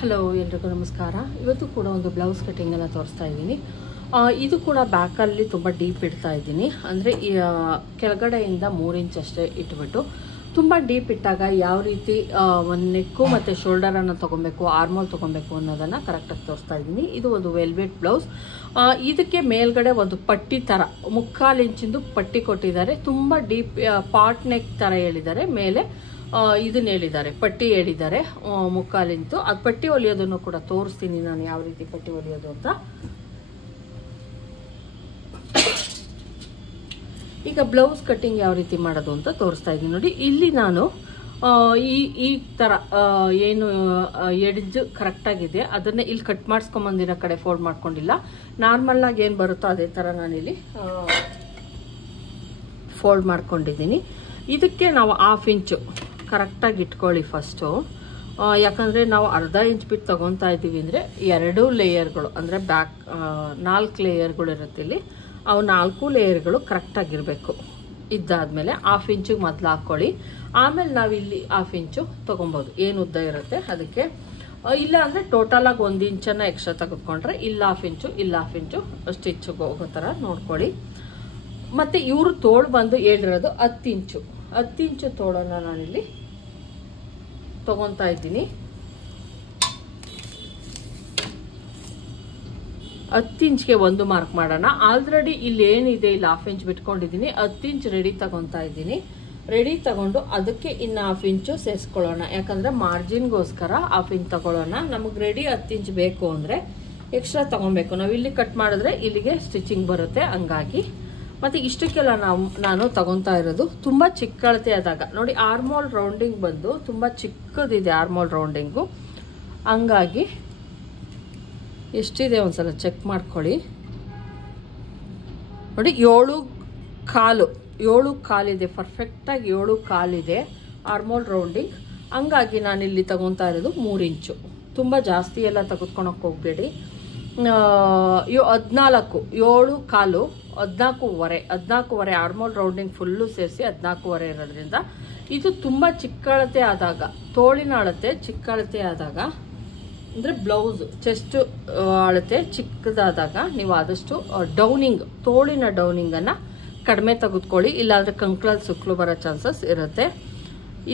Hello ಎಲ್ರಿಗೂ ನಮಸ್ಕಾರ. ಇವತ್ತು ಕೂಡ ಒಂದು ಬ್ಲೌಸ್ ಕಟಿಂಗನ್ನು ತೋರಿಸ್ತಾ ಇದ್ದೀನಿ. ಇದು ಕೂಡ ಬ್ಯಾಕಲ್ಲಿ ತುಂಬ ಡೀಪ್ ಇಡ್ತಾ ಇದ್ದೀನಿ. ಅಂದರೆ ಕೆಳಗಡೆಯಿಂದ 3 ಇಂಚ್ ಅಷ್ಟೇ ಇಟ್ಬಿಟ್ಟು ತುಂಬ ಡೀಪ್ ಇಟ್ಟಾಗ ಯಾವ ರೀತಿ ಒಂದು ನೆಕ್ಕು ಮತ್ತು ಶೋಲ್ಡರನ್ನು ತೊಗೊಬೇಕು, ಆರ್ಮೋಲ್ ತೊಗೊಬೇಕು ಅನ್ನೋದನ್ನು ಕರೆಕ್ಟಾಗಿ ತೋರಿಸ್ತಾ ಇದ್ದೀನಿ. ಇದು ಒಂದು ವೆಲ್ವೆಟ್ ಬ್ಲೌಸ್. ಇದಕ್ಕೆ ಮೇಲ್ಗಡೆ ಒಂದು ಪಟ್ಟಿ ಥರ 3/4 ಇಂಚಿಂದು ಪಟ್ಟಿ ಕೊಟ್ಟಿದ್ದಾರೆ. ತುಂಬ ಡೀಪ್ ಪಾಟ್ ನೆಕ್ ಥರ ಹೇಳಿದ್ದಾರೆ. ಮೇಲೆ ಇದನ್ನ ಹೇಳಿದ್ದಾರೆ, ಪಟ್ಟಿ ಹೇಳಿದ್ದಾರೆ 3/4 ಇಂಚು. ಅದು ಪಟ್ಟಿ ಹೊಲಿಯೋದನ್ನು ಕೂಡ ತೋರಿಸ್ತೀನಿ ನಾನು, ಯಾವ ರೀತಿ ಪಟ್ಟಿ ಹೊಲಿಯೋದು ಅಂತ. ಈಗ ಬ್ಲೌಸ್ ಕಟ್ಟಿಂಗ್ ಯಾವ ರೀತಿ ಮಾಡೋದು ಅಂತ ತೋರಿಸ್ತಾ ಇದ್ದೀನಿ ನೋಡಿ. ಇಲ್ಲಿ ನಾನು ಈ ತರ ಏನು ಎಡ್ಜ್ ಕರೆಕ್ಟ್ ಆಗಿದೆ ಅದನ್ನೇ ಇಲ್ಲಿ ಕಟ್ ಮಾಡಿಸ್ಕೊಂಬಂದಿರೋ ಕಡೆ ಫೋಲ್ಡ್ ಮಾಡ್ಕೊಂಡಿಲ್ಲ. ನಾರ್ಮಲ್ ಆಗಿ ಏನು ಬರುತ್ತೋ ಅದೇ ತರ ನಾನಿಲ್ಲಿ ಫೋಲ್ಡ್ ಮಾಡ್ಕೊಂಡಿದ್ದೀನಿ. ಇದಕ್ಕೆ ನಾವು 1/2 ಇಂಚು ಕರೆಕ್ಟಾಗಿ ಇಟ್ಕೊಳ್ಳಿ ಫಸ್ಟು. ಯಾಕಂದರೆ ನಾವು 1/2 ಇಂಚ್ ಬಿಟ್ಟು ತಗೊತಾ ಇದ್ದೀವಿ ಅಂದರೆ 2 ಲೇಯರ್ಗಳು, ಅಂದರೆ ಬ್ಯಾಕ್ 4 ಲೇಯರ್ಗಳು ಇರುತ್ತೆ ಇಲ್ಲಿ. ಅವು 4 ಲೇಯರ್ಗಳು ಕರೆಕ್ಟಾಗಿರಬೇಕು. ಇದ್ದಾದಮೇಲೆ 1/2 ಇಂಚಿಗೆ ಮೊದಲು ಹಾಕ್ಕೊಳ್ಳಿ. ಆಮೇಲೆ ನಾವು ಇಲ್ಲಿ 1/2 ಇಂಚು ತೊಗೊಬೋದು, ಏನು ಉದ್ದ ಇರುತ್ತೆ ಅದಕ್ಕೆ. ಇಲ್ಲ ಅಂದರೆ ಟೋಟಲಾಗಿ 1 ಇಂಚನ್ನು ಎಕ್ಸ್ಟ್ರಾ ತೆಗೆದುಕೊಂಡ್ರೆ ಇಲ್ಲ 1/2 ಇಂಚು ಇಲ್ಲ 1/2 ಇಂಚು ಸ್ಟಿಚ್ಗೆ ಹೋಗೋ ಥರ ನೋಡ್ಕೊಳ್ಳಿ. ಮತ್ತು ಇವರು ತೋಳು ಬಂದು ಹೇಳಿರೋದು 10 ಇಂಚು. 10 ಇಂಚು ತೋಳನ್ನು ನಾನಿಲ್ಲಿ ತಗೊತಾ ಇದ್ದೀನಿ. 10 ಇಂಚ್ಗೆ ಒಂದು ಮಾರ್ಕ್ ಮಾಡೋಣ. ಆಲ್ರೆಡಿ ಇಲ್ಲಿ ಏನಿದೆ ಇಲ್ಲಿ 1/2 ಇಂಚ್ ಬಿಟ್ಕೊಂಡಿದ್ದೀನಿ. 10 ಇಂಚ್ ರೆಡಿ ತಗೊತಾ ಇದ್ದೀನಿ. ರೆಡಿ ತಗೊಂಡು ಅದಕ್ಕೆ ಇನ್ನು 1/2 ಇಂಚು ಸೇರಿಸ್ಕೊಳ್ಳೋಣ. ಯಾಕಂದ್ರೆ ಮಾರ್ಜಿನ್ಗೋಸ್ಕರ 1/2 ಇಂಚ್ ತಗೊಳ್ಳೋಣ. ನಮಗೆ ರೆಡಿ 10 ಇಂಚ್ ಬೇಕು ಅಂದರೆ ಎಕ್ಸ್ಟ್ರಾ ತಗೊಬೇಕು. ನಾವು ಇಲ್ಲಿ ಕಟ್ ಮಾಡಿದ್ರೆ ಇಲ್ಲಿಗೆ ಸ್ಟಿಚಿಂಗ್ ಬರುತ್ತೆ. ಹಂಗಾಗಿ ಮತ್ತೆ ಇಷ್ಟಕ್ಕೆಲ್ಲ ನಾನು ತಗೊತಾ ಇರೋದು ತುಂಬ ಚಿಕ್ಕ ಅಳತೆ ಆದಾಗ ನೋಡಿ. ಆರ್ಮೋಲ್ ರೌಂಡಿಂಗ್ ಬಂದು ತುಂಬ ಚಿಕ್ಕದಿದೆ ಆರ್ಮೋಲ್ ರೌಂಡಿಂಗು. ಹಂಗಾಗಿ ಎಷ್ಟಿದೆ ಒಂದ್ಸಲ ಚೆಕ್ ಮಾಡ್ಕೊಳ್ಳಿ ನೋಡಿ. 7 ಕಾಲಿದೆ, ಪರ್ಫೆಕ್ಟಾಗಿ 7 ಕಾಲಿದೆ ಆರ್ಮೋಲ್ ರೌಂಡಿಂಗ್. ಹಂಗಾಗಿ ನಾನಿಲ್ಲಿ ತಗೊತಾ ಇರೋದು 3 ಇಂಚು. ತುಂಬ ಜಾಸ್ತಿ ಎಲ್ಲ ತೆಗೆದುಕೊಳಕ್ಕೆ ಹೋಗಬೇಡಿ. 14 7 ಕಾಲು 14.5 ಆರ್ಮೋಲ್ ರೌಂಡಿಂಗ್ ಫುಲ್ಲು ಸೇರಿಸಿ 14.5 ಇರೋದ್ರಿಂದ ಇದು ತುಂಬ ಚಿಕ್ಕಳತೆ ಆದಾಗ, ತೋಳಿನ ಅಳತೆ ಚಿಕ್ಕಳತೆ ಆದಾಗ ಅಂದರೆ ಬ್ಲೌಸ್ ಚೆಸ್ಟ್ ಅಳತೆ ಚಿಕ್ಕದಾದಾಗ ನೀವು ಆದಷ್ಟು ಡೌನಿಂಗ್, ತೋಳಿನ ಡೌನಿಂಗನ್ನು ಕಡಿಮೆ ತೆಗೆದುಕೊಳ್ಳಿ. ಇಲ್ಲಾಂದರೆ ಕಂಕ್ಳಲ್ಲಿ ಸುಕ್ಲು ಬರೋ ಚಾನ್ಸಸ್ ಇರುತ್ತೆ.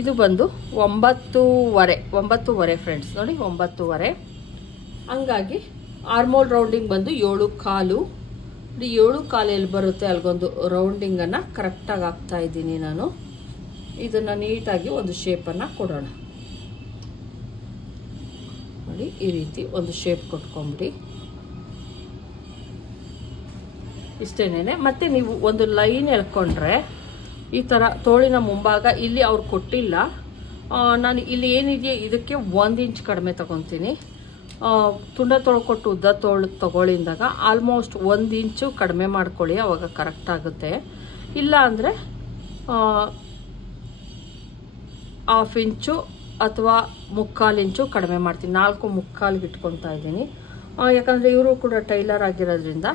ಇದು ಬಂದು 9.5 ಫ್ರೆಂಡ್ಸ್ ನೋಡಿ, 9.5. ಹಂಗಾಗಿ ಆರ್ಮೋಲ್ ರೌಂಡಿಂಗ್ ಬಂದು 7 ಕಾಲು. 7 ಕಾಲು ಎಲ್ಲಿ ಬರುತ್ತೆ ಅಲ್ಗೊಂದು ರೌಂಡಿಂಗನ್ನು ಕರೆಕ್ಟಾಗಿ ಹಾಕ್ತಾ ಇದ್ದೀನಿ ನಾನು. ಇದನ್ನು ನೀಟಾಗಿ ಒಂದು ಶೇಪನ್ನು ಕೊಡೋಣ ನೋಡಿ. ಈ ರೀತಿ ಒಂದು ಶೇಪ್ ಕೊಟ್ಕೊಂಬಿಡಿ, ಇಷ್ಟೇನೆ. ಮತ್ತೆ ನೀವು ಒಂದು ಲೈನ್ ಎಳ್ಕೊಂಡ್ರೆ ಈ ಥರ ತೋಳಿನ ಮುಂಭಾಗ ಇಲ್ಲಿ ಅವ್ರು ಕೊಟ್ಟಿಲ್ಲ. ನಾನು ಇಲ್ಲಿ ಏನಿದೆಯೋ ಇದಕ್ಕೆ 1 ಇಂಚ್ ಕಡಿಮೆ ತಗೊತೀನಿ. ತುಂಡ ತೊಳ್ಕೊಟ್ಟು ಉದ್ದ ತೋಳು ತಗೊಳ್ಳಿಂದಾಗ ಆಲ್ಮೋಸ್ಟ್ 1 ಇಂಚು ಕಡಿಮೆ ಮಾಡ್ಕೊಳ್ಳಿ, ಅವಾಗ ಕರೆಕ್ಟ್ ಆಗುತ್ತೆ. ಇಲ್ಲ ಅಂದರೆ 1/2 ಇಂಚು ಅಥವಾ 3/4 ಇಂಚು ಕಡಿಮೆ ಮಾಡ್ತೀನಿ. 4.75 ಇಟ್ಕೊತಾ ಇದ್ದೀನಿ. ಯಾಕಂದರೆ ಇವರು ಕೂಡ ಟೈಲರ್ ಆಗಿರೋದ್ರಿಂದ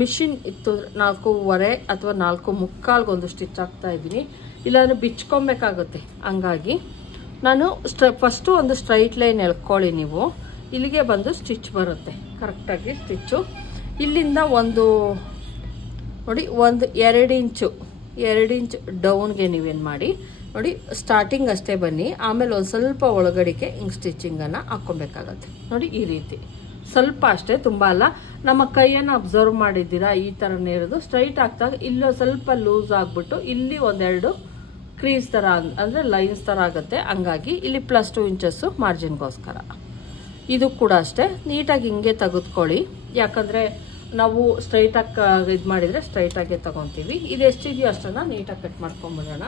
ಮಿಷಿನ್ ಇತ್ತು 4.5 ಅಥವಾ 4.75 ಒಂದು ಸ್ಟಿಚ್ ಹಾಕ್ತಾ ಇದ್ದೀನಿ. ಇಲ್ಲಾಂದರೆ ಬಿಚ್ಕೊಬೇಕಾಗುತ್ತೆ. ಹಂಗಾಗಿ ನಾನು ಫಸ್ಟು ಒಂದು ಸ್ಟ್ರೈಟ್ ಲೈನ್ ಎಳ್ಕೊಳ್ಳಿ. ನೀವು ಇಲ್ಲಿಗೆ ಬಂದು ಸ್ಟಿಚ್ ಬರುತ್ತೆ ಕರೆಕ್ಟಾಗಿ ಸ್ಟಿಚ್ಚು. ಇಲ್ಲಿಂದ ಒಂದು ನೋಡಿ, ಒಂದು 2 ಇಂಚ್ ಡೌನ್ಗೆ ನೀವೇನು ಮಾಡಿ ನೋಡಿ, ಸ್ಟಾರ್ಟಿಂಗ್ ಅಷ್ಟೇ ಬನ್ನಿ. ಆಮೇಲೆ ಒಂದು ಸ್ವಲ್ಪ ಒಳಗಡೆಗೆ ಹಿಂಗೆ ಸ್ಟಿಚಿಂಗನ್ನು ಹಾಕ್ಕೊಬೇಕಾಗತ್ತೆ ನೋಡಿ. ಈ ರೀತಿ ಸ್ವಲ್ಪ ಅಷ್ಟೇ, ತುಂಬ ಅಲ್ಲ. ನಮ್ಮ ಕೈಯನ್ನು ಅಬ್ಸರ್ವ್ ಮಾಡಿದ್ದೀರಾ, ಈ ಥರನೇ ಇರೋದು. ಸ್ಟ್ರೈಟ್ ಆಗ್ತಾಗ ಇಲ್ಲೋ ಸ್ವಲ್ಪ ಲೂಸ್ ಆಗಿಬಿಟ್ಟು ಇಲ್ಲಿ 1-2 ಕ್ರೀಸ್ ಥರ ಅಂದರೆ ಲೈನ್ಸ್ ಥರ ಆಗುತ್ತೆ. ಹಂಗಾಗಿ ಇಲ್ಲಿ +2 ಇಂಚಸ್ಸು ಮಾರ್ಜಿನ್ಗೋಸ್ಕರ. ಇದು ಕೂಡ ಅಷ್ಟೇ ನೀಟಾಗಿ ಹಿಂಗೆ ತೆಗೆದುಕೊಳ್ಳಿ. ಯಾಕಂದರೆ ನಾವು ಸ್ಟ್ರೈಟಾಗಿ ಇದು ಮಾಡಿದರೆ ಸ್ಟ್ರೈಟಾಗೆ ತಗೊತೀವಿ. ಇದು ಎಷ್ಟಿದೆಯೋ ಅಷ್ಟನ್ನು ನೀಟಾಗಿ ಕಟ್ ಮಾಡ್ಕೊಂಬಿಡೋಣ.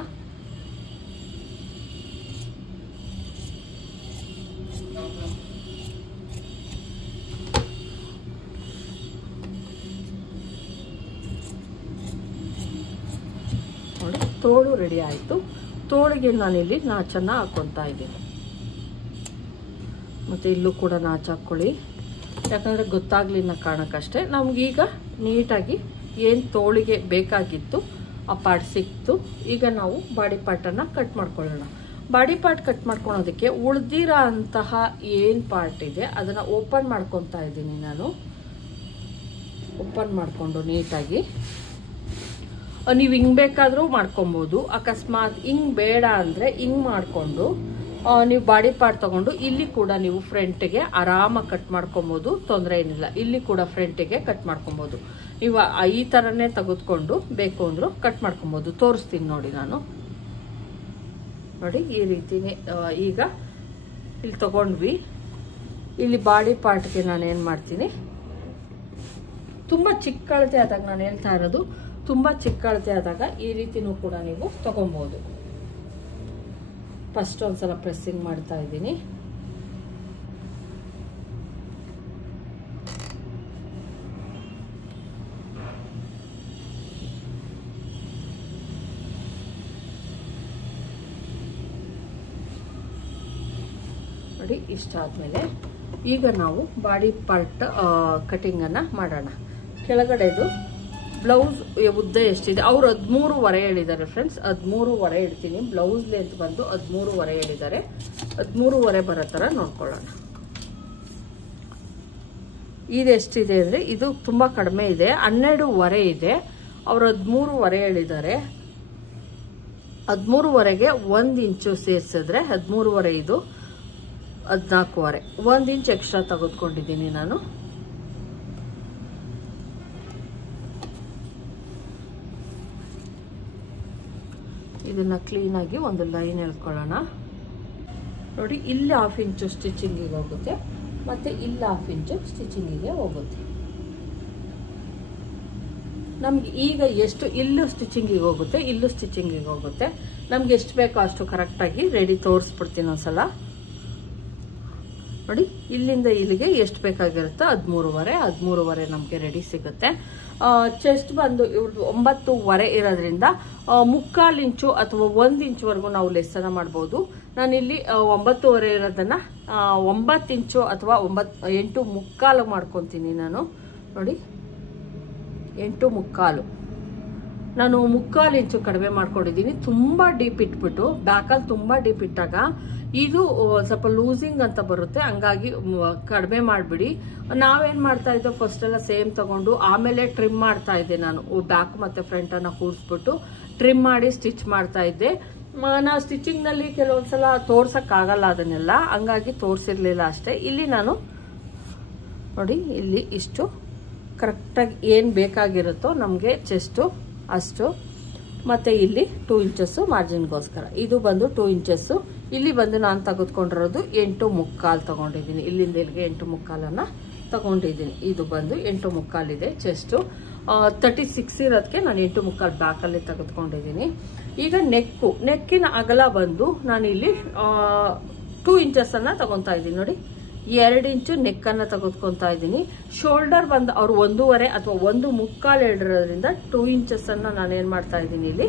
ನೋಡಿ, ತೋಳು ರೆಡಿ ಆಯಿತು. ತೋಳಿಗೆ ನಾನಿಲ್ಲಿ ನಾಚನ್ನು ಹಾಕ್ಕೊತಾ ಇದ್ದೀನಿ. ಮತ್ತು ಇಲ್ಲೂ ಕೂಡ ನಾಚು ಹಾಕ್ಕೊಳ್ಳಿ, ಯಾಕಂದರೆ ಗೊತ್ತಾಗಲಿ ಅನ್ನೋ ಕಾರಣಕ್ಕಷ್ಟೇ. ನಮಗೀಗ ನೀಟಾಗಿ ಏನು ತೋಳಿಗೆ ಬೇಕಾಗಿತ್ತು ಆ ಪಾರ್ಟ್ ಸಿಕ್ತು. ಈಗ ನಾವು ಬಾಡಿ ಪಾರ್ಟನ್ನು ಕಟ್ ಮಾಡ್ಕೊಳ್ಳೋಣ. ಬಾಡಿ ಪಾರ್ಟ್ ಕಟ್ ಮಾಡ್ಕೊಳೋದಕ್ಕೆ ಉಳ್ದಿರೋ ಅಂತಹ ಏನು ಪಾರ್ಟ್ ಇದೆ ಅದನ್ನು ಓಪನ್ ಮಾಡ್ಕೊತಾ ಇದ್ದೀನಿ ನಾನು. ಓಪನ್ ಮಾಡಿಕೊಂಡು ನೀಟಾಗಿ ನೀವು ಹಿಂಗೆ ಬೇಕಾದರೂ ಮಾಡ್ಕೊಬೋದು. ಅಕಸ್ಮಾತ್ ಹಿಂಗೆ ಬೇಡ ಅಂದರೆ ಹಿಂಗೆ ಮಾಡಿಕೊಂಡು ನೀವು ಬಾಡಿ ಪಾರ್ಟ್ ತಗೊಂಡು ಇಲ್ಲಿ ಕೂಡ ನೀವು ಫ್ರಂಟ್ಗೆ ಆರಾಮಾಗಿ ಕಟ್ ಮಾಡ್ಕೊಬೋದು, ತೊಂದರೆ ಏನಿಲ್ಲ. ಇಲ್ಲಿ ಕೂಡ ಫ್ರಂಟಿಗೆ ಕಟ್ ಮಾಡ್ಕೊಬೋದು. ನೀವು ಈ ಥರನೇ ತೆಗೆದುಕೊಂಡು ಬೇಕು ಅಂದರೂ ಕಟ್ ಮಾಡ್ಕೊಬೋದು. ತೋರಿಸ್ತೀನಿ ನೋಡಿ ನಾನು. ನೋಡಿ ಈ ರೀತಿನೇ ಈಗ ಇಲ್ಲಿ ತಗೊಂಡ್ವಿ. ಇಲ್ಲಿ ಬಾಡಿ ಪಾರ್ಟ್ಗೆ ನಾನು ಏನು ಮಾಡ್ತೀನಿ, ತುಂಬ ಚಿಕ್ಕ ಅಳತೆ ಆದಾಗ, ನಾನು ಹೇಳ್ತಾ ಇರೋದು ತುಂಬ ಚಿಕ್ಕ ಅಳತೆ ಆದಾಗ ಈ ರೀತಿನೂ ಕೂಡ ನೀವು ತಗೊಬೋದು. ಫಸ್ಟ್ ಒಂದ್ಸಲ ಪ್ರೆಸ್ಸಿಂಗ್ ಮಾಡ್ತಾ ಇದ್ದೀನಿ. ನೋಡಿ ಇಷ್ಟ ಆದ್ಮೇಲೆ ಈಗ ನಾವು ಬಾಡಿ ಪಾರ್ಟ್ ಕಟಿಂಗ್ ಅನ್ನ ಮಾಡೋಣ. ಕೆಳಗಡೆದು ಬ್ಲೌಸ್ ಉದ್ದ ಎಷ್ಟಿದೆ, ಅವ್ರು 13.5 ಹೇಳಿದ್ದಾರೆ ಫ್ರೆಂಡ್ಸ್. 13.5 ಇಡ್ತೀನಿ. ಬ್ಲೌಸ್ ಲೆಂತ್ ಬಂದು 13.5 ಹೇಳಿದ್ದಾರೆ. 13.5 ಬರೋ ಥರ ನೋಡ್ಕೊಳ್ಳೋಣ. ಇದು ಎಷ್ಟಿದೆ ಅಂದರೆ ಇದು ತುಂಬ ಕಡಿಮೆ ಇದೆ, 12.5 ಇದೆ. ಅವ್ರು 13.5 ಹೇಳಿದ್ದಾರೆ. 13.5ಗೆ 1 ಇಂಚು ಸೇರಿಸಿದ್ರೆ 13.5 ಇದು 14.5. 1 ಇಂಚ್ ಎಕ್ಸ್ಟ್ರಾ ತೆಗೆದುಕೊಂಡಿದ್ದೀನಿ ನಾನು. ಇದನ್ನ ಕ್ಲೀನಾಗಿ ಒಂದು ಲೈನ್ ಎಳ್ಕೊಳ್ಳೋಣ. ನೋಡಿ ಇಲ್ಲಿ 1/2 ಇಂಚು ಸ್ಟಿಚಿಂಗಿಗೆ ಹೋಗುತ್ತೆ, ಮತ್ತೆ ಇಲ್ಲಿ 1/2 ಇಂಚು ಸ್ಟಿಚಿಂಗಿಗೆ ಹೋಗುತ್ತೆ. ನಮ್ಗೆ ಈಗ ಎಷ್ಟು ಇಲ್ಲೂ ಸ್ಟಿಚಿಂಗಿಗೆ ಹೋಗುತ್ತೆ, ಇಲ್ಲೂ ಸ್ಟಿಚಿಂಗಿಗೆ ಹೋಗುತ್ತೆ. ನಮ್ಗೆ ಎಷ್ಟು ಬೇಕೋ ಅಷ್ಟು ಕರೆಕ್ಟಾಗಿ ರೆಡಿ ತೋರಿಸ್ಬಿಡ್ತೀನಿ ಒಂದ್ಸಲ. ನೋಡಿ ಇಲ್ಲಿಂದ ಇಲ್ಲಿಗೆ ಎಷ್ಟು ಬೇಕಾಗಿರುತ್ತೋ 13.5 ನಮಗೆ ರೆಡಿ ಸಿಗುತ್ತೆ. ಚೆಸ್ಟ್ ಬಂದು 9.5 ಇರೋದ್ರಿಂದ 3/4 ಇಂಚು ಅಥವಾ 1 ಇಂಚ್ವರೆಗೂ ನಾವು ಲೆಸ್ಸನ್ನ ಮಾಡ್ಬೋದು. ನಾನಿಲ್ಲಿ 9.5 ಇರೋದನ್ನ 9 ಇಂಚು ಅಥವಾ 8.75 ಮಾಡ್ಕೊತೀನಿ ನಾನು. ನೋಡಿ 8.75 ನಾನು 3/4 ಇಂಚು ಕಡಿಮೆ ಮಾಡ್ಕೊಂಡಿದ್ದೀನಿ. ತುಂಬಾ ಡೀಪ್ ಇಟ್ಬಿಟ್ಟು ಬ್ಯಾಕಲ್ಲಿ ತುಂಬಾ ಡೀಪ್ ಇಟ್ಟಾಗ ಇದು ಸ್ವಲ್ಪ ಲೂಸಿಂಗ್ ಅಂತ ಬರುತ್ತೆ, ಹಂಗಾಗಿ ಕಡಿಮೆ ಮಾಡಿಬಿಡಿ. ನಾವೇನ್ ಮಾಡ್ತಾ ಇದ್ದೋ ಫಸ್ಟ್ ಎಲ್ಲ ಸೇಮ್ ತಗೊಂಡು ಆಮೇಲೆ ಟ್ರಿಮ್ ಮಾಡ್ತಾ ಇದ್ದೆ ನಾನು. ಬ್ಯಾಕ್ ಮತ್ತೆ ಫ್ರಂಟ್ ಅನ್ನ ಕೂರಿಸ್ಬಿಟ್ಟು ಟ್ರಿಮ್ ಮಾಡಿ ಸ್ಟಿಚ್ ಮಾಡ್ತಾ ಇದ್ದೆ. ನಾ ಸ್ಟಿಚಿಂಗ್ ನಲ್ಲಿ ಕೆಲವೊಂದ್ಸಲ ತೋರ್ಸಕ್ ಆಗಲ್ಲ ಅದನ್ನೆಲ್ಲ, ಹಂಗಾಗಿ ತೋರ್ಸಿರ್ಲಿಲ್ಲ ಅಷ್ಟೇ. ಇಲ್ಲಿ ನಾನು ನೋಡಿ ಇಲ್ಲಿ ಇಷ್ಟು ಕರೆಕ್ಟಾಗಿ ಏನ್ ಬೇಕಾಗಿರುತ್ತೋ ನಮ್ಗೆ ಚೆಸ್ಟು ಅಷ್ಟು, ಮತ್ತೆ ಇಲ್ಲಿ 2 ಇಂಚಸ್ ಮಾರ್ಜಿನ್ಗೋಸ್ಕರ. ಇದು ಬಂದು 2 ಇಂಚಸ್. ಇಲ್ಲಿ ಬಂದು ನಾನು ತೆಗೆದುಕೊಂಡಿರೋದು 8.75 ತಗೊಂಡಿದ್ದೀನಿ. ಇಲ್ಲಿಂದ ಇಲ್ಲಿಗೆ 8.75 ತಗೊಂಡಿದ್ದೀನಿ. ಇದು ಬಂದು 8.75 ಇದೆ ಚೆಸ್ಟು. 36 ಇರೋದಕ್ಕೆ ನಾನು 8.75 ಬ್ಯಾಕಲ್ಲಿ ತೆಗೆದುಕೊಂಡಿದ್ದೀನಿ. ಈಗ ನೆಕ್ಕಿನ ಅಗಲ ಬಂದು ನಾನು ಇಲ್ಲಿ 2 ಇಂಚಸ್ ಅನ್ನ ತಗೊತಾ ಇದ್ದೀನಿ. ನೋಡಿ 2 ಇಂಚು ನೆಕ್ ಅನ್ನ ತೆಗೆದುಕೊಂತಾ ಇದ್ದೀನಿ. ಶೋಲ್ಡರ್ ಬಂದು ಅವ್ರು 1.5 ಅಥವಾ 1.75 ಹೇಳಿರೋದ್ರಿಂದ 2 ಇಂಚಸ್ ಅನ್ನ ನಾನು ಏನ್ ಮಾಡ್ತಾ ಇದ್ದೀನಿ, ಇಲ್ಲಿ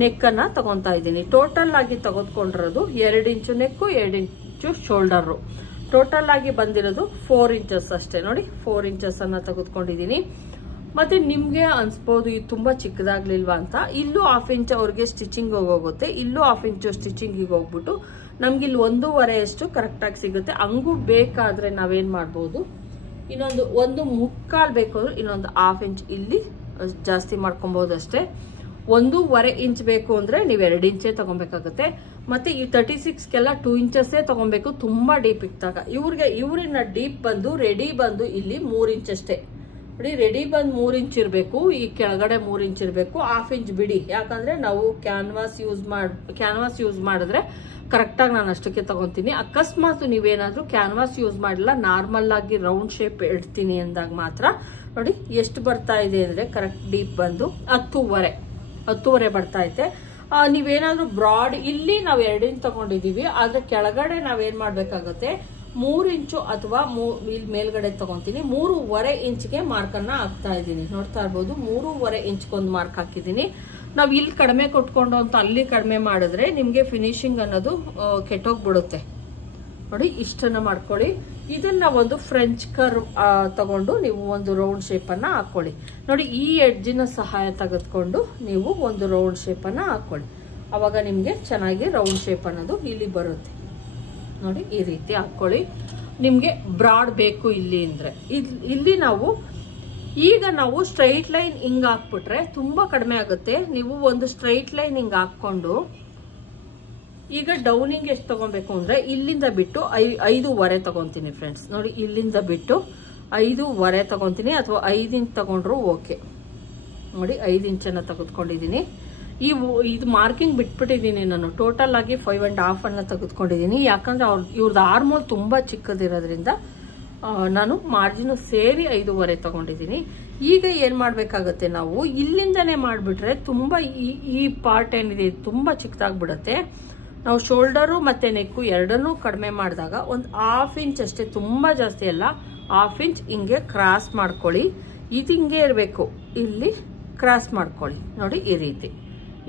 ನೆಕ್ ಅನ್ನ ತಗೊತಾ ಇದ್ದೀನಿ. ಟೋಟಲ್ ಆಗಿ ತೆಗೆದುಕೊಂಡಿರೋದು 2 ಇಂಚು ನೆಕ್ಕು, 2 ಇಂಚು ಶೋಲ್ಡರ್. ಟೋಟಲ್ ಆಗಿ ಬಂದಿರೋದು 4 ಇಂಚಸ್ ಅಷ್ಟೇ. ನೋಡಿ 4 ಇಂಚಸ್ ಅನ್ನ ತೆಗೆದುಕೊಂಡಿದ್ದೀನಿ. ಮತ್ತೆ ನಿಮ್ಗೆ ಅನ್ಸ್ಬೋದು ಇದು ತುಂಬಾ ಚಿಕ್ಕದಾಗ್ಲಿಲ್ವಾ ಅಂತ. ಇಲ್ಲೂ 1/2 ಇಂಚ್ ಅವ್ರಿಗೆ ಸ್ಟಿಚಿಂಗ್ ಹೋಗುತ್ತೆ, ಇಲ್ಲೂ 1/2 ಇಂಚು ಸ್ಟಿಚಿಂಗಿಗೆ ಹೋಗ್ಬಿಟ್ಟು ನಮ್ಗೆ ಇಲ್ಲಿ 1.5 ಕರೆಕ್ಟ್ ಆಗಿ ಸಿಗುತ್ತೆ. ಹಂಗೂ ಬೇಕಾದ್ರೆ ನಾವೇನ್ ಮಾಡ್ಬೋದು, ಇನ್ನೊಂದು 1.75 ಬೇಕಾದ್ರೂ ಇನ್ನೊಂದು 1/2 ಇಂಚ್ ಇಲ್ಲಿ ಜಾಸ್ತಿ ಮಾಡ್ಕೊಬಹುದು ಅಷ್ಟೇ. 1.5 ಇಂಚ್ ಬೇಕು ಅಂದ್ರೆ ನೀವು 2 ಇಂಚೇ ತಗೊಬೇಕಾಗುತ್ತೆ. ಮತ್ತೆ ಈ 36ಗೆಲ್ಲ 2 ಇಂಚಸ್ಸೇ ತಗೊಬೇಕು, ತುಂಬಾ ಡೀಪ್ ಇಟ್ಟಾಗ. ಇವ್ರಿನ ಡೀಪ್ ಬಂದು ರೆಡಿ ಬಂದು ಇಲ್ಲಿ 3 ಇಂಚ್ ಅಷ್ಟೇ. ನೋಡಿ ರೆಡಿ ಬಂದು 3 ಇಂಚ್ ಇರಬೇಕು, ಈ ಕೆಳಗಡೆ 3 ಇಂಚ್ ಇರಬೇಕು. 1/2 ಇಂಚ್ ಬಿಡಿ, ಯಾಕಂದ್ರೆ ನಾವು ಕ್ಯಾನ್ವಾಸ್ ಯೂಸ್ ಮಾಡಿದ್ರೆ ಕರೆಕ್ಟ್ ಆಗಿ ನಾನು ಅಷ್ಟಕ್ಕೆ ತಗೊಂತೀನಿ. ಅಕಸ್ಮಾತ್ ನೀವೇನಾದ್ರೂ ಕ್ಯಾನ್ವಾಸ್ ಯೂಸ್ ಮಾಡಿಲ್ಲ, ನಾರ್ಮಲ್ ಆಗಿ ರೌಂಡ್ ಶೇಪ್ ಇಡ್ತೀನಿ ಅಂದಾಗ ಮಾತ್ರ ನೋಡಿ ಎಷ್ಟು ಬರ್ತಾ ಇದೆ ಅಂದ್ರೆ ಕರೆಕ್ಟ್ ಡೀಪ್ ಬಂದು 10.5 ಬರ್ತಾ ಐತೆ. ನೀವೇನಾದ್ರೂ ಬ್ರಾಡ್ ಇಲ್ಲಿ ನಾವು 2 ಇಂಚ್ ತಗೊಂಡಿದೀವಿ, ಆದ್ರೆ ಕೆಳಗಡೆ ನಾವೇನ್ ಮಾಡ್ಬೇಕಾಗುತ್ತೆ 3 ಇಂಚು ಅಥವಾ ಇಲ್ಲಿ ಮೇಲ್ಗಡೆ ತಗೊಂತೀನಿ 3.5 ಇಂಚ್ಗೆ ಮಾರ್ಕ್ ಅನ್ನ ಹಾಕ್ತಾ ಇದ್ದೀನಿ. ನೋಡ್ತಾ ಇರ್ಬೋದು 3.5 ಇಂಚ್ಗೊಂದು ಮಾರ್ಕ್ ಹಾಕಿದೀನಿ. ನಾವ್ ಇಲ್ಲಿ ಕಡಿಮೆ ಕೊಟ್ಕೊಂಡು ಅಂತ ಅಲ್ಲಿ ಕಡಿಮೆ ಮಾಡಿದ್ರೆ ನಿಮ್ಗೆ ಫಿನಿಶಿಂಗ್ ಅನ್ನೋದು ಕೆಟ್ಟೋಗ್ಬಿಡುತ್ತೆ. ನೋಡಿ ಇಷ್ಟನ್ನ ಮಾಡ್ಕೊಳ್ಳಿ. ಇದನ್ನ ಒಂದು ಫ್ರೆಂಚ್ ಕರ್ವ್ ತಗೊಂಡು ನೀವು ಒಂದು ರೌಂಡ್ ಶೇಪ್ ಅನ್ನ ಹಾಕೊಳ್ಳಿ. ನೋಡಿ ಈ ಎಡ್ಜಿನ ಸಹಾಯ ತೆಗೆದುಕೊಂಡು ನೀವು ಒಂದು ರೌಂಡ್ ಶೇಪ್ ಅನ್ನ ಹಾಕೊಳ್ಳಿ. ಅವಾಗ ನಿಮಗೆ ಚೆನ್ನಾಗಿ ರೌಂಡ್ ಶೇಪ್ ಅನ್ನೋದು ಇಲ್ಲಿ ಬರುತ್ತೆ ನೋಡಿ. ಈ ರೀತಿ ಹಾಕ್ಕೊಳ್ಳಿ. ನಿಮಗೆ ಬ್ರಾಡ್ ಬೇಕು ಇಲ್ಲಿ ಅಂದರೆ ಇಲ್ಲಿ ಈಗ ನಾವು ಸ್ಟ್ರೈಟ್ ಲೈನ್ ಹಿಂಗೆ ಹಾಕ್ಬಿಟ್ರೆ ತುಂಬ ಕಡಿಮೆ ಆಗುತ್ತೆ. ನೀವು ಒಂದು ಸ್ಟ್ರೈಟ್ ಲೈನ್ ಹಿಂಗೆ ಹಾಕ್ಕೊಂಡು ಈಗ ಡೌನಿಂಗ್ ಎಷ್ಟು ತಗೊಬೇಕು ಅಂದರೆ ಇಲ್ಲಿಂದ ಬಿಟ್ಟು 5.25 ತಗೊತೀನಿ ಫ್ರೆಂಡ್ಸ್. ನೋಡಿ ಇಲ್ಲಿಂದ ಬಿಟ್ಟು 5.25 ತಗೊತೀನಿ, ಅಥವಾ 5 ಇಂಚ್ ತಗೊಂಡ್ರು ಓಕೆ. ನೋಡಿ 5 ಇಂಚನ್ನು ತೆಗೆದುಕೊಂಡಿದ್ದೀನಿ. ಇದು ಮಾರ್ಕಿಂಗ್ ಬಿಟ್ಬಿಟ್ಟಿದ್ದೀನಿ ನಾನು. ಟೋಟಲ್ ಆಗಿ 5.5 ಅನ್ನ ತೆಗೆದುಕೊಂಡಿದ್ದೀನಿ. ಯಾಕಂದ್ರೆ ಇವ್ರದ್ದು ಆರ್ಮೋಲ್ ತುಂಬ ಚಿಕ್ಕದಿರೋದ್ರಿಂದ ನಾನು ಮಾರ್ಜಿನ್ ಸೇರಿ 5.25 ತಗೊಂಡಿದ್ದೀನಿ. ಈಗ ಏನ್ ಮಾಡ್ಬೇಕಾಗತ್ತೆ, ನಾವು ಇಲ್ಲಿಂದನೇ ಮಾಡಿಬಿಟ್ರೆ ತುಂಬ ಈ ಪಾರ್ಟ್ ಏನಿದೆ ತುಂಬ ಚಿಕ್ಕದಾಗ್ಬಿಡತ್ತೆ. ನಾವು ಶೋಲ್ಡರು ಮತ್ತೆ ನೆಕ್ಕು ಎರಡನ್ನೂ ಕಡಿಮೆ ಮಾಡಿದಾಗ ಒಂದು 1/2 ಇಂಚ್ ಅಷ್ಟೇ, ತುಂಬ ಜಾಸ್ತಿ ಅಲ್ಲ, 1/2 ಇಂಚ್ ಹಿಂಗೆ ಕ್ರಾಸ್ ಮಾಡ್ಕೊಳ್ಳಿ. ಇದು ಹಿಂಗೆ ಇರಬೇಕು, ಇಲ್ಲಿ ಕ್ರಾಸ್ ಮಾಡ್ಕೊಳ್ಳಿ. ನೋಡಿ ಈ ರೀತಿ,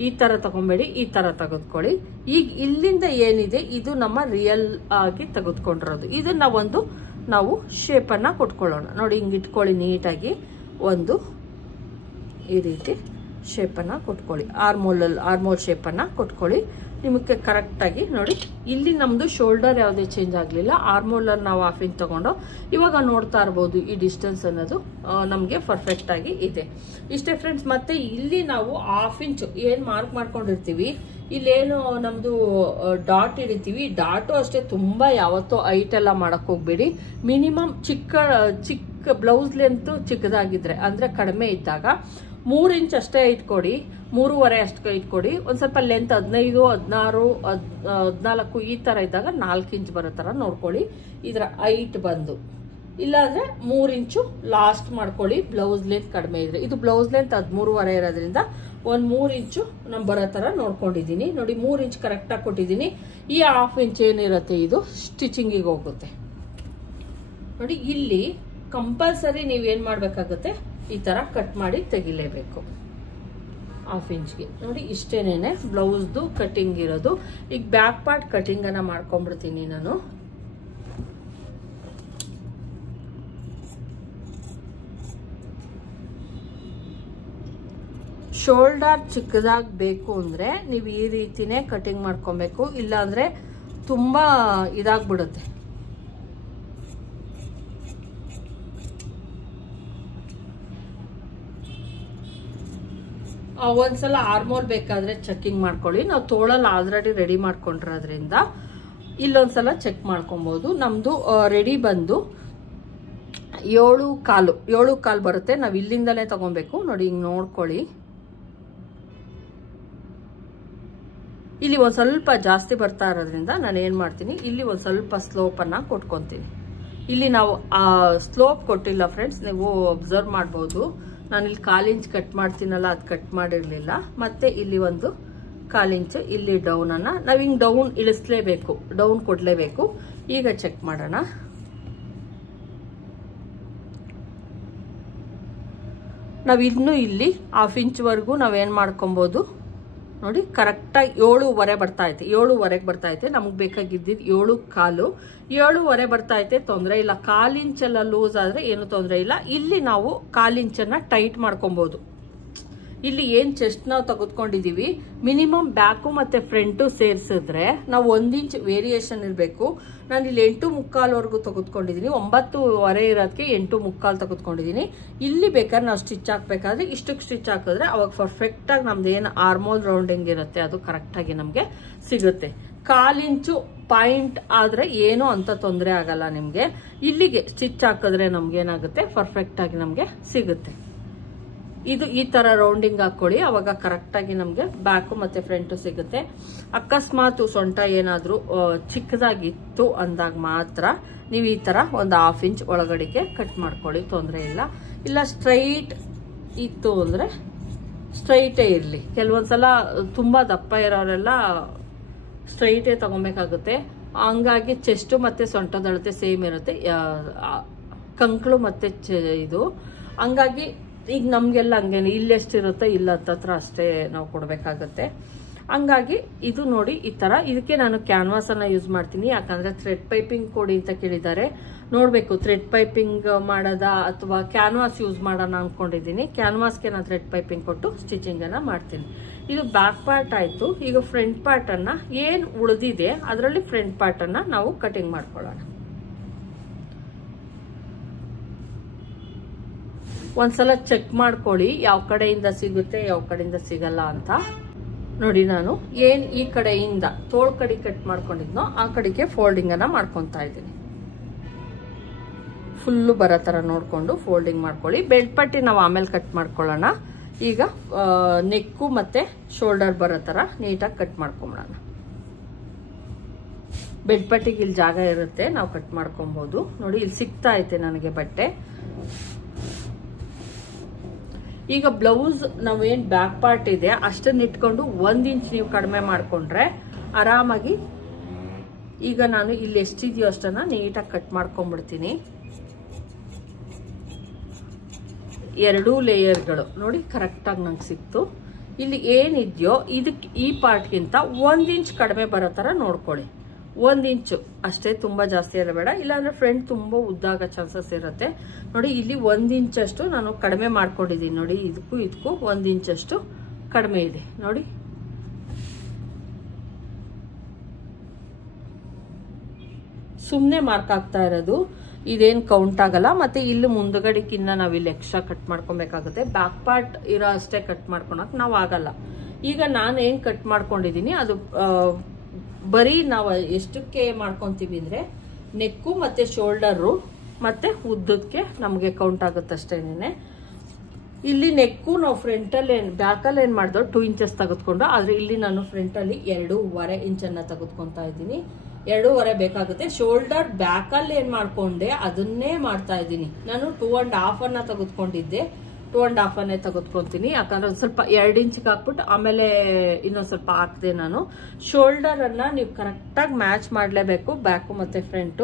ಈ ತರ ತಗೊಂಬೇಡಿ, ಈ ತರ ತೆಗೆದುಕೊಳ್ಳಿ. ಈಗ ಇಲ್ಲಿಂದ ಏನಿದೆ ಇದು ನಮ್ಮ ರಿಯಲ್ ಆಗಿ ತೆಗೆದುಕೊಂಡಿರೋದು. ಇದನ್ನ ನಾವು ಶೇಪ್ ಅನ್ನ ಕೊಟ್ಕೊಳ್ಳೋಣ. ನೋಡಿ ಹಿಂಗೆ ಇಟ್ಕೊಳ್ಳಿ ನೀಟಾಗಿ. ಈ ರೀತಿ ಶೇಪ್ ಅನ್ನ ಕೊಟ್ಕೊಳ್ಳಿ. ಆರ್ಮೋಲ್ ಶೇಪ್ ಅನ್ನ ಕೊಟ್ಕೊಳ್ಳಿ. ನಿಮಗೆ ಕರೆಕ್ಟ್ ಆಗಿ ನೋಡಿ, ಇಲ್ಲಿ ನಮ್ದು ಶೋಲ್ಡರ್ ಯಾವುದೇ ಚೇಂಜ್ ಆಗಲಿಲ್ಲ. ಆರ್ಮೋಲ್ ನಾವು 1/2 ಇಂಚ್ ತಗೊಂಡು ಇವಾಗ ನೋಡ್ತಾ ಇರಬಹುದು ಈ ಡಿಸ್ಟೆನ್ಸ್ ಅನ್ನೋದು ನಮಗೆ ಪರ್ಫೆಕ್ಟ್ ಆಗಿ ಇದೆ. ಇಷ್ಟೇ ಫ್ರೆಂಡ್ಸ್. ಮತ್ತೆ ಇಲ್ಲಿ ನಾವು 1/2 ಇಂಚ್ ಏನ್ ಮಾರ್ಕ್ ಮಾಡ್ಕೊಂಡಿರ್ತೀವಿ, ಇಲ್ಲೇನು ನಮ್ದು ಡಾಟ್ ಇರಿತೀವಿ, ಡಾಟು ಅಷ್ಟೇ ತುಂಬಾ ಯಾವತ್ತೂ ಹೈಟ್ ಎಲ್ಲ ಮಾಡಕ್ ಹೋಗ್ಬೇಡಿ. ಮಿನಿಮಮ್ ಚಿಕ್ಕ ಬ್ಲೌಸ್ ಲೆಂತ್ ಚಿಕ್ಕದಾಗಿದ್ರೆ ಅಂದ್ರೆ ಕಡಿಮೆ ಇದ್ದಾಗ 3 ಇಂಚ್ ಅಷ್ಟೇ ಇಟ್ಕೊಡಿ, 3.25 ಅಷ್ಟೇ ಇಟ್ಕೊಡಿ. ಒಂದ್ ಸ್ವಲ್ಪ ಲೆಂತ್ 15, 16, 14 ಈ ತರ ಇದ್ದಾಗ 4 ಇಂಚ್ ಬರೋ ತರ ನೋಡ್ಕೊಳ್ಳಿ. ಇದರ ಹೈಟ್ ಬಂದು ಇಲ್ಲಾಂದ್ರೆ 3 ಇಂಚು ಲಾಸ್ಟ್ ಮಾಡ್ಕೊಳ್ಳಿ. ಬ್ಲೌಸ್ ಲೆಂತ್ ಕಡಿಮೆ ಇದ್ರೆ, ಇದು ಬ್ಲೌಸ್ ಲೆಂತ್ 13.25 ಇರೋದ್ರಿಂದ 3 ಇಂಚು ನಮ್ ಬರೋ ತರ ನೋಡ್ಕೊಂಡಿದೀನಿ. ನೋಡಿ 3 ಇಂಚ್ ಕರೆಕ್ಟ್ ಆಗಿ ಕೊಟ್ಟಿದ್ದೀನಿ. ಈ 1/2 ಇಂಚ್ ಏನಿರುತ್ತೆ ಇದು ಸ್ಟಿಚಿಂಗಿಗೆ ಹೋಗುತ್ತೆ. ನೋಡಿ ಇಲ್ಲಿ ಕಂಪಲ್ಸರಿ ನೀವೇನ್ ಮಾಡ್ಬೇಕಾಗುತ್ತೆ, ಈ ತರ ಕಟ್ ಮಾಡಿ ತೆಗಿಲೇಬೇಕು 1/2 ಇಂಚ್ಗೆ. ನೋಡಿ ಇಷ್ಟೇನೇನೆ ಬ್ಲೌಸ್ದು ಕಟಿಂಗ್ ಇರೋದು. ಈಗ ಬ್ಯಾಕ್ ಪಾರ್ಟ್ ಕಟಿಂಗ್ ಅನ್ನ ಮಾಡ್ಕೊಂಡ್ಬಿಡ್ತೀನಿ ನಾನು. ಶೋಲ್ಡರ್ ಚಿಕ್ಕದಾಗಬೇಕು ಅಂದ್ರೆ ನೀವು ಈ ರೀತಿನೇ ಕಟಿಂಗ್ ಮಾಡ್ಕೊಬೇಕು, ಇಲ್ಲಾಂದ್ರೆ ತುಂಬಾ ಇದಾಗ್ಬಿಡುತ್ತೆ. ಒಂದ್ಸಲ ಆರ್ಮೋಲ್ ಬೇಕಾದ್ರೆ ಚೆಕಿಂಗ್ ಮಾಡ್ಕೊಳ್ಳಿ. ನಾವು ತೋಳಲ್ಲಿ ಆಲ್ರೆಡಿ ರೆಡಿ ಮಾಡ್ಕೊಂಡಿರೋದ್ರಿಂದ ಇಲ್ಲೊಂದ್ಸಲ ಚೆಕ್ ಮಾಡ್ಕೊಬಹುದು. ನಮ್ದು ರೆಡಿ ಬಂದು 7.25 ಬರುತ್ತೆ. ನಾವು ಇಲ್ಲಿಂದಲೇ ತಗೊಬೇಕು. ನೋಡಿ ಹಿಂಗ್ ನೋಡ್ಕೊಳ್ಳಿ. ಇಲ್ಲಿ ಒಂದ್ ಸ್ವಲ್ಪ ಜಾಸ್ತಿ ಬರ್ತಾ ಇರೋದ್ರಿಂದ ನಾನು ಏನ್ ಮಾಡ್ತೀನಿ, ಇಲ್ಲಿ ಒಂದ್ ಸ್ವಲ್ಪ ಸ್ಲೋಪ್ ಅನ್ನ ಕೊಟ್ಕೊಂತೀನಿ. ಇಲ್ಲಿ ನಾವು ಸ್ಲೋಪ್ ಕೊಟ್ಟಿಲ್ಲ ಫ್ರೆಂಡ್ಸ್, ನೀವು ಅಬ್ಸರ್ವ್ ಮಾಡ್ಬೋದು. ನಾನು ಇಲ್ಲಿ 1/4 ಇಂಚ್ ಕಟ್ ಮಾಡ್ತೀನಲ್ಲ, ಅದು ಕಟ್ ಮಾಡಿರ್ಲಿಲ್ಲ. ಮತ್ತೆ ಇಲ್ಲಿ ಒಂದು 1/4 ಇಂಚ್ ಇಲ್ಲಿ ಡೌನ್ ಅನ್ನ ನಾವು ಹಿಂಗ್ ಡೌನ್ ಇಳಿಸ್ಲೇಬೇಕು, ಡೌನ್ ಕೊಡ್ಲೇಬೇಕು. ಈಗ ಚೆಕ್ ಮಾಡೋಣ. ನಾವ್ ಇನ್ನು ಇಲ್ಲಿ 1/2 ಇಂಚ್ ವರೆಗೂ ನಾವೇನ್ ಮಾಡ್ಕೊಬಹುದು. ನೋಡಿ ಕರೆಕ್ಟಾಗಿ 7.25 ಬರ್ತಾ ಐತೆ, 7.25 ಬರ್ತಾ ಐತೆ. ನಮ್ಗೆ ಬೇಕಾಗಿದ್ದಿದ್ದು 7.25, 7.25 ಬರ್ತಾ ಐತೆ. ತೊಂದರೆ ಇಲ್ಲ. 1/4 ಇಂಚ್ ಎಲ್ಲ ಲೂಸ್ ಆದ್ರೆ ಏನು ತೊಂದರೆ ಇಲ್ಲ. ಇಲ್ಲಿ ನಾವು 1/4 ಇಂಚನ್ನ ಟೈಟ್ ಮಾಡ್ಕೊಬಹುದು. ಇಲ್ಲಿ ಏನ್ ಚೆಸ್ಟ್ ನಾವು ತೆಗೆದುಕೊಂಡಿದೀವಿ, ಮಿನಿಮಮ್ ಬ್ಯಾಕು ಮತ್ತೆ ಫ್ರಂಟು ಸೇರಿಸಿದ್ರೆ ನಾವು 1 ಇಂಚ್ ವೇರಿಯೇಷನ್ ಇರಬೇಕು. ನಾನು ಇಲ್ಲಿ 8.25 ತೆಗೆದುಕೊಂಡಿದ್ದೀನಿ. 9.25 ಇರೋದಕ್ಕೆ 8.25 ತೆಗೆದುಕೊಂಡಿದ್ದೀನಿ. ಇಲ್ಲಿ ಬೇಕಾದ್ರೆ ನಾವು ಸ್ಟಿಚ್ ಹಾಕ್ಬೇಕಾದ್ರೆ ಇಷ್ಟಕ್ಕೆ ಸ್ಟಿಚ್ ಹಾಕಿದ್ರೆ ಅವಾಗ ಪರ್ಫೆಕ್ಟ್ ಆಗಿ ನಮ್ದು ಏನು ಆರ್ಮೋಲ್ ರೌಂಡಿಂಗ್ ಇರುತ್ತೆ ಅದು ಕರೆಕ್ಟ್ ಆಗಿ ನಮ್ಗೆ ಸಿಗುತ್ತೆ. 1/4 ಇಂಚು ಪಾಯಿಂಟ್ ಆದ್ರೆ ಏನು ಅಂತ ತೊಂದರೆ ಆಗಲ್ಲ ನಿಮ್ಗೆ. ಇಲ್ಲಿಗೆ ಸ್ಟಿಚ್ ಹಾಕಿದ್ರೆ ನಮ್ಗೆ ಏನಾಗುತ್ತೆ, ಪರ್ಫೆಕ್ಟ್ ಆಗಿ ನಮ್ಗೆ ಸಿಗುತ್ತೆ. ಇದು ಈ ತರ ರೌಂಡಿಂಗ್ ಹಾಕೊಳ್ಳಿ, ಅವಾಗ ಕರೆಕ್ಟ್ ಆಗಿ ನಮ್ಗೆ ಬ್ಯಾಕು ಮತ್ತೆ ಫ್ರಂಟ್ ಸಿಗುತ್ತೆ. ಅಕಸ್ಮಾತ್ ಸೊಂಟ ಏನಾದ್ರೂ ಚಿಕ್ಕದಾಗಿತ್ತು ಅಂದಾಗ ಮಾತ್ರ ನೀವು ಈ ತರ ಒಂದು 1/2 ಇಂಚ್ ಒಳಗಡೆಗೆ ಕಟ್ ಮಾಡ್ಕೊಳ್ಳಿ, ತೊಂದರೆ ಇಲ್ಲ. ಇಲ್ಲ ಸ್ಟ್ರೈಟ್ ಇತ್ತು ಅಂದ್ರೆ ಸ್ಟ್ರೈಟೇ ಇರ್ಲಿ. ಕೆಲವೊಂದ್ಸಲ ತುಂಬಾ ದಪ್ಪ ಇರೋರೆಲ್ಲ ಸ್ಟ್ರೈಟೇ ತಗೊಬೇಕಾಗುತ್ತೆ. ಹಂಗಾಗಿ ಚೆಸ್ಟ್ ಮತ್ತೆ ಸೊಂಟದ ಅಳತೆ ಸೇಮ್ ಇರುತ್ತೆ, ಕಂಕ್ಳು ಮತ್ತೆ ಇದು. ಹಂಗಾಗಿ ಈಗ ನಮ್ಗೆಲ್ಲ ಹಂಗೇನೆ ಇಲ್ಲೆಷ್ಟಿರುತ್ತೋ ಇಲ್ಲ ಹತ್ತತ್ರ ಅಷ್ಟೇ ನಾವು ಕೊಡ್ಬೇಕಾಗತ್ತೆ. ಹಂಗಾಗಿ ಇದು ನೋಡಿ ಈ ತರ. ಇದಕ್ಕೆ ನಾನು ಕ್ಯಾನ್ವಾಸ್ ಅನ್ನ ಯೂಸ್ ಮಾಡ್ತೀನಿ, ಯಾಕಂದ್ರೆ ಥ್ರೆಡ್ ಪೈಪಿಂಗ್ ಕೊಡಿ ಅಂತ ಕೇಳಿದ್ದಾರೆ. ನೋಡ್ಬೇಕು ಥ್ರೆಡ್ ಪೈಪಿಂಗ್ ಮಾಡೋದ ಅಥವಾ ಕ್ಯಾನ್ವಾಸ್ ಯೂಸ್ ಮಾಡೋಣ ಅನ್ಕೊಂಡಿದ್ದೀನಿ. ಕ್ಯಾನ್ವಾಸ್ಗೆ ನಾನು ಥ್ರೆಡ್ ಪೈಪಿಂಗ್ ಕೊಟ್ಟು ಸ್ಟಿಚಿಂಗ್ ಅನ್ನ ಮಾಡ್ತೀನಿ. ಇದು ಬ್ಯಾಕ್ ಪಾರ್ಟ್ ಆಯ್ತು. ಈಗ ಫ್ರಂಟ್ ಪಾರ್ಟ್ ಅನ್ನ ಏನ್ ಉಳಿದಿದೆ ಅದರಲ್ಲಿ ಫ್ರಂಟ್ ಪಾರ್ಟ್ ಅನ್ನ ನಾವು ಕಟಿಂಗ್ ಮಾಡ್ಕೊಳ್ಳೋಣ. ಒಂದ್ಸಲ ಚೆಕ್ ಮಾಡ್ಕೊಳ್ಳಿ ಯಾವ ಕಡೆಯಿಂದ ಸಿಗುತ್ತೆ ಯಾವ ಕಡೆಯಿಂದ ಸಿಗಲ್ಲ ಅಂತ. ನೋಡಿ ನಾನು ಏನ್ ಈ ಕಡೆಯಿಂದ ತೋಳ್ ಕಡೆ ಕಟ್ ಮಾಡ್ಕೊಂಡಿದ್ನೋ ಆ ಕಡೆಗೆ ಫೋಲ್ಡಿಂಗ್ ಅನ್ನ ಮಾಡ್ಕೊಂತಾ ಇದ್ದೀನಿ. ಫುಲ್ಲು ಬರೋ ತರ ನೋಡ್ಕೊಂಡು ಫೋಲ್ಡಿಂಗ್ ಮಾಡ್ಕೊಳ್ಳಿ. ಬೆಲ್ಟ್ ಪಟ್ಟಿ ನಾವು ಆಮೇಲೆ ಕಟ್ ಮಾಡ್ಕೊಳ್ಳೋಣ. ಈಗ ನೆಕ್ಕು ಮತ್ತೆ ಶೋಲ್ಡರ್ ಬರೋ ತರ ನೀಟಾಗಿ ಕಟ್ ಮಾಡ್ಕೊಂಬಿಡೋಣ. ಬೆಲ್ಟ್ ಪಟ್ಟಿಗೆ ಇಲ್ಲಿ ಜಾಗ ಇರುತ್ತೆ, ನಾವು ಕಟ್ ಮಾಡ್ಕೊಬಹುದು. ನೋಡಿ ಇಲ್ಲಿ ಸಿಗ್ತಾ ಐತೆ ನನಗೆ ಬಟ್ಟೆ. ಈಗ ಬ್ಲೌಸ್ ನಾವೇನ್ ಬ್ಯಾಕ್ ಪಾರ್ಟ್ ಇದೆ ಅಷ್ಟನ್ನ ಇಟ್ಕೊಂಡು 1 ಇಂಚ್ ನೀವು ಕಡಿಮೆ ಮಾಡ್ಕೊಂಡ್ರೆ ಆರಾಮಾಗಿ. ಈಗ ನಾನು ಇಲ್ಲಿ ಎಷ್ಟಿದೆಯೋ ಅಷ್ಟನ್ನ ನೀಟಾಗಿ ಕಟ್ ಮಾಡ್ಕೊಂಡ್ಬಿಡ್ತೀನಿ. 2 ಲೇಯರ್ಗಳು ನೋಡಿ ಕರೆಕ್ಟ್ ಆಗಿ ನಂಗೆ ಸಿಕ್ತು. ಇಲ್ಲಿ ಏನಿದೆಯೋ ಇದಕ್ಕೆ ಈ ಪಾರ್ಟ್ಗಿಂತ 1 ಇಂಚ್ ಕಡಿಮೆ ಬರೋ ತರ ನೋಡ್ಕೊಳ್ಳಿ. 1 ಇಂಚು ಅಷ್ಟೇ, ತುಂಬಾ ಜಾಸ್ತಿ ಎಲ್ಲ ಬೇಡ, ಇಲ್ಲಾಂದ್ರೆ ಫ್ರಂಟ್ ತುಂಬಾ ಉದ್ದಾಗ ಚಾನ್ಸಸ್ ಇರುತ್ತೆ. ನೋಡಿ ಇಲ್ಲಿ 1 ಇಂಚ್ ಅಷ್ಟು ನಾನು ಕಡಿಮೆ ಮಾಡ್ಕೊಂಡಿದ್ದೀನಿ. ನೋಡಿ ಇದಕ್ಕೂ 1 ಇಂಚ್ ಅಷ್ಟು ಕಡಿಮೆ ಇದೆ. ನೋಡಿ ಸುಮ್ನೆ ಮಾರ್ಕ್ ಆಗ್ತಾ ಇರೋದು, ಇದೇನ್ ಕೌಂಟ್ ಆಗಲ್ಲ. ಮತ್ತೆ ಇಲ್ಲಿ ಮುಂದಗಡೆಕಿನ್ನ ನಾವ್ ಇಲ್ಲಿ ಎಕ್ಸ್ಟ್ರಾ ಕಟ್ ಮಾಡ್ಕೊಬೇಕಾಗುತ್ತೆ. ಬ್ಯಾಕ್ ಪಾರ್ಟ್ ಇರೋ ಅಷ್ಟೇ ಕಟ್ ಮಾಡ್ಕೊಳಕ್ ನಾವ್ ಆಗಲ್ಲ. ಈಗ ನಾನು ಏನ್ ಕಟ್ ಮಾಡ್ಕೊಂಡಿದೀನಿ ಅದು ಬರೀ ನಾವು ಎಷ್ಟಕ್ಕೆ ಮಾಡ್ಕೊಂತೀವಿ ಅಂದ್ರೆ ನೆಕ್ಕು ಮತ್ತೆ ಶೋಲ್ಡರು ಮತ್ತೆ ಉದ್ದಕ್ಕೆ ನಮ್ಗೆ ಕೌಂಟ್ ಆಗುತ್ತಷ್ಟೇನೆ. ಇಲ್ಲಿ ನೆಕ್ಕು ನಾವು ಫ್ರಂಟ್ ಅಲ್ಲಿ ಬ್ಯಾಕ್ ಅಲ್ಲಿ ಏನ್ ಮಾಡಿದ್ರು 2 ಇಂಚಸ್ ತೆಗೆದುಕೊಂಡು, ಆದ್ರೆ ಇಲ್ಲಿ ನಾನು ಫ್ರಂಟ್ ಅಲ್ಲಿ 2.5 ಇಂಚನ್ನ ತೆಗೆದುಕೊಂತಾ ಇದ್ದೀನಿ. 2.5 ಬೇಕಾಗುತ್ತೆ. ಶೋಲ್ಡರ್ ಬ್ಯಾಕ್ ಅಲ್ಲಿ ಏನ್ ಮಾಡ್ಕೊಂಡೆ ಅದನ್ನೇ ಮಾಡ್ತಾ ಇದ್ದೀನಿ. ನಾನು 2.5 ಅನ್ನ ತೆಗೆದುಕೊಂಡಿದ್ದೆ, 2.5 ಅನ್ನೇ ತೆಗೆದುಕೊಂತೀನಿ. ಯಾಕಂದ್ರೆ ಸ್ವಲ್ಪ 2 ಇಂಚ್ ಹಾಕ್ಬಿಟ್ಟು ಆಮೇಲೆ ಇನ್ನೊಂದ್ ಸ್ವಲ್ಪ ಹಾಕ್ದೆ ನಾನು. ಶೋಲ್ಡರ್ ಅನ್ನ ನೀವು ಕರೆಕ್ಟ್ ಆಗಿ ಮ್ಯಾಚ್ ಮಾಡ್ಲೇಬೇಕು. ಬ್ಯಾಕ್ ಮತ್ತೆ ಫ್ರಂಟ್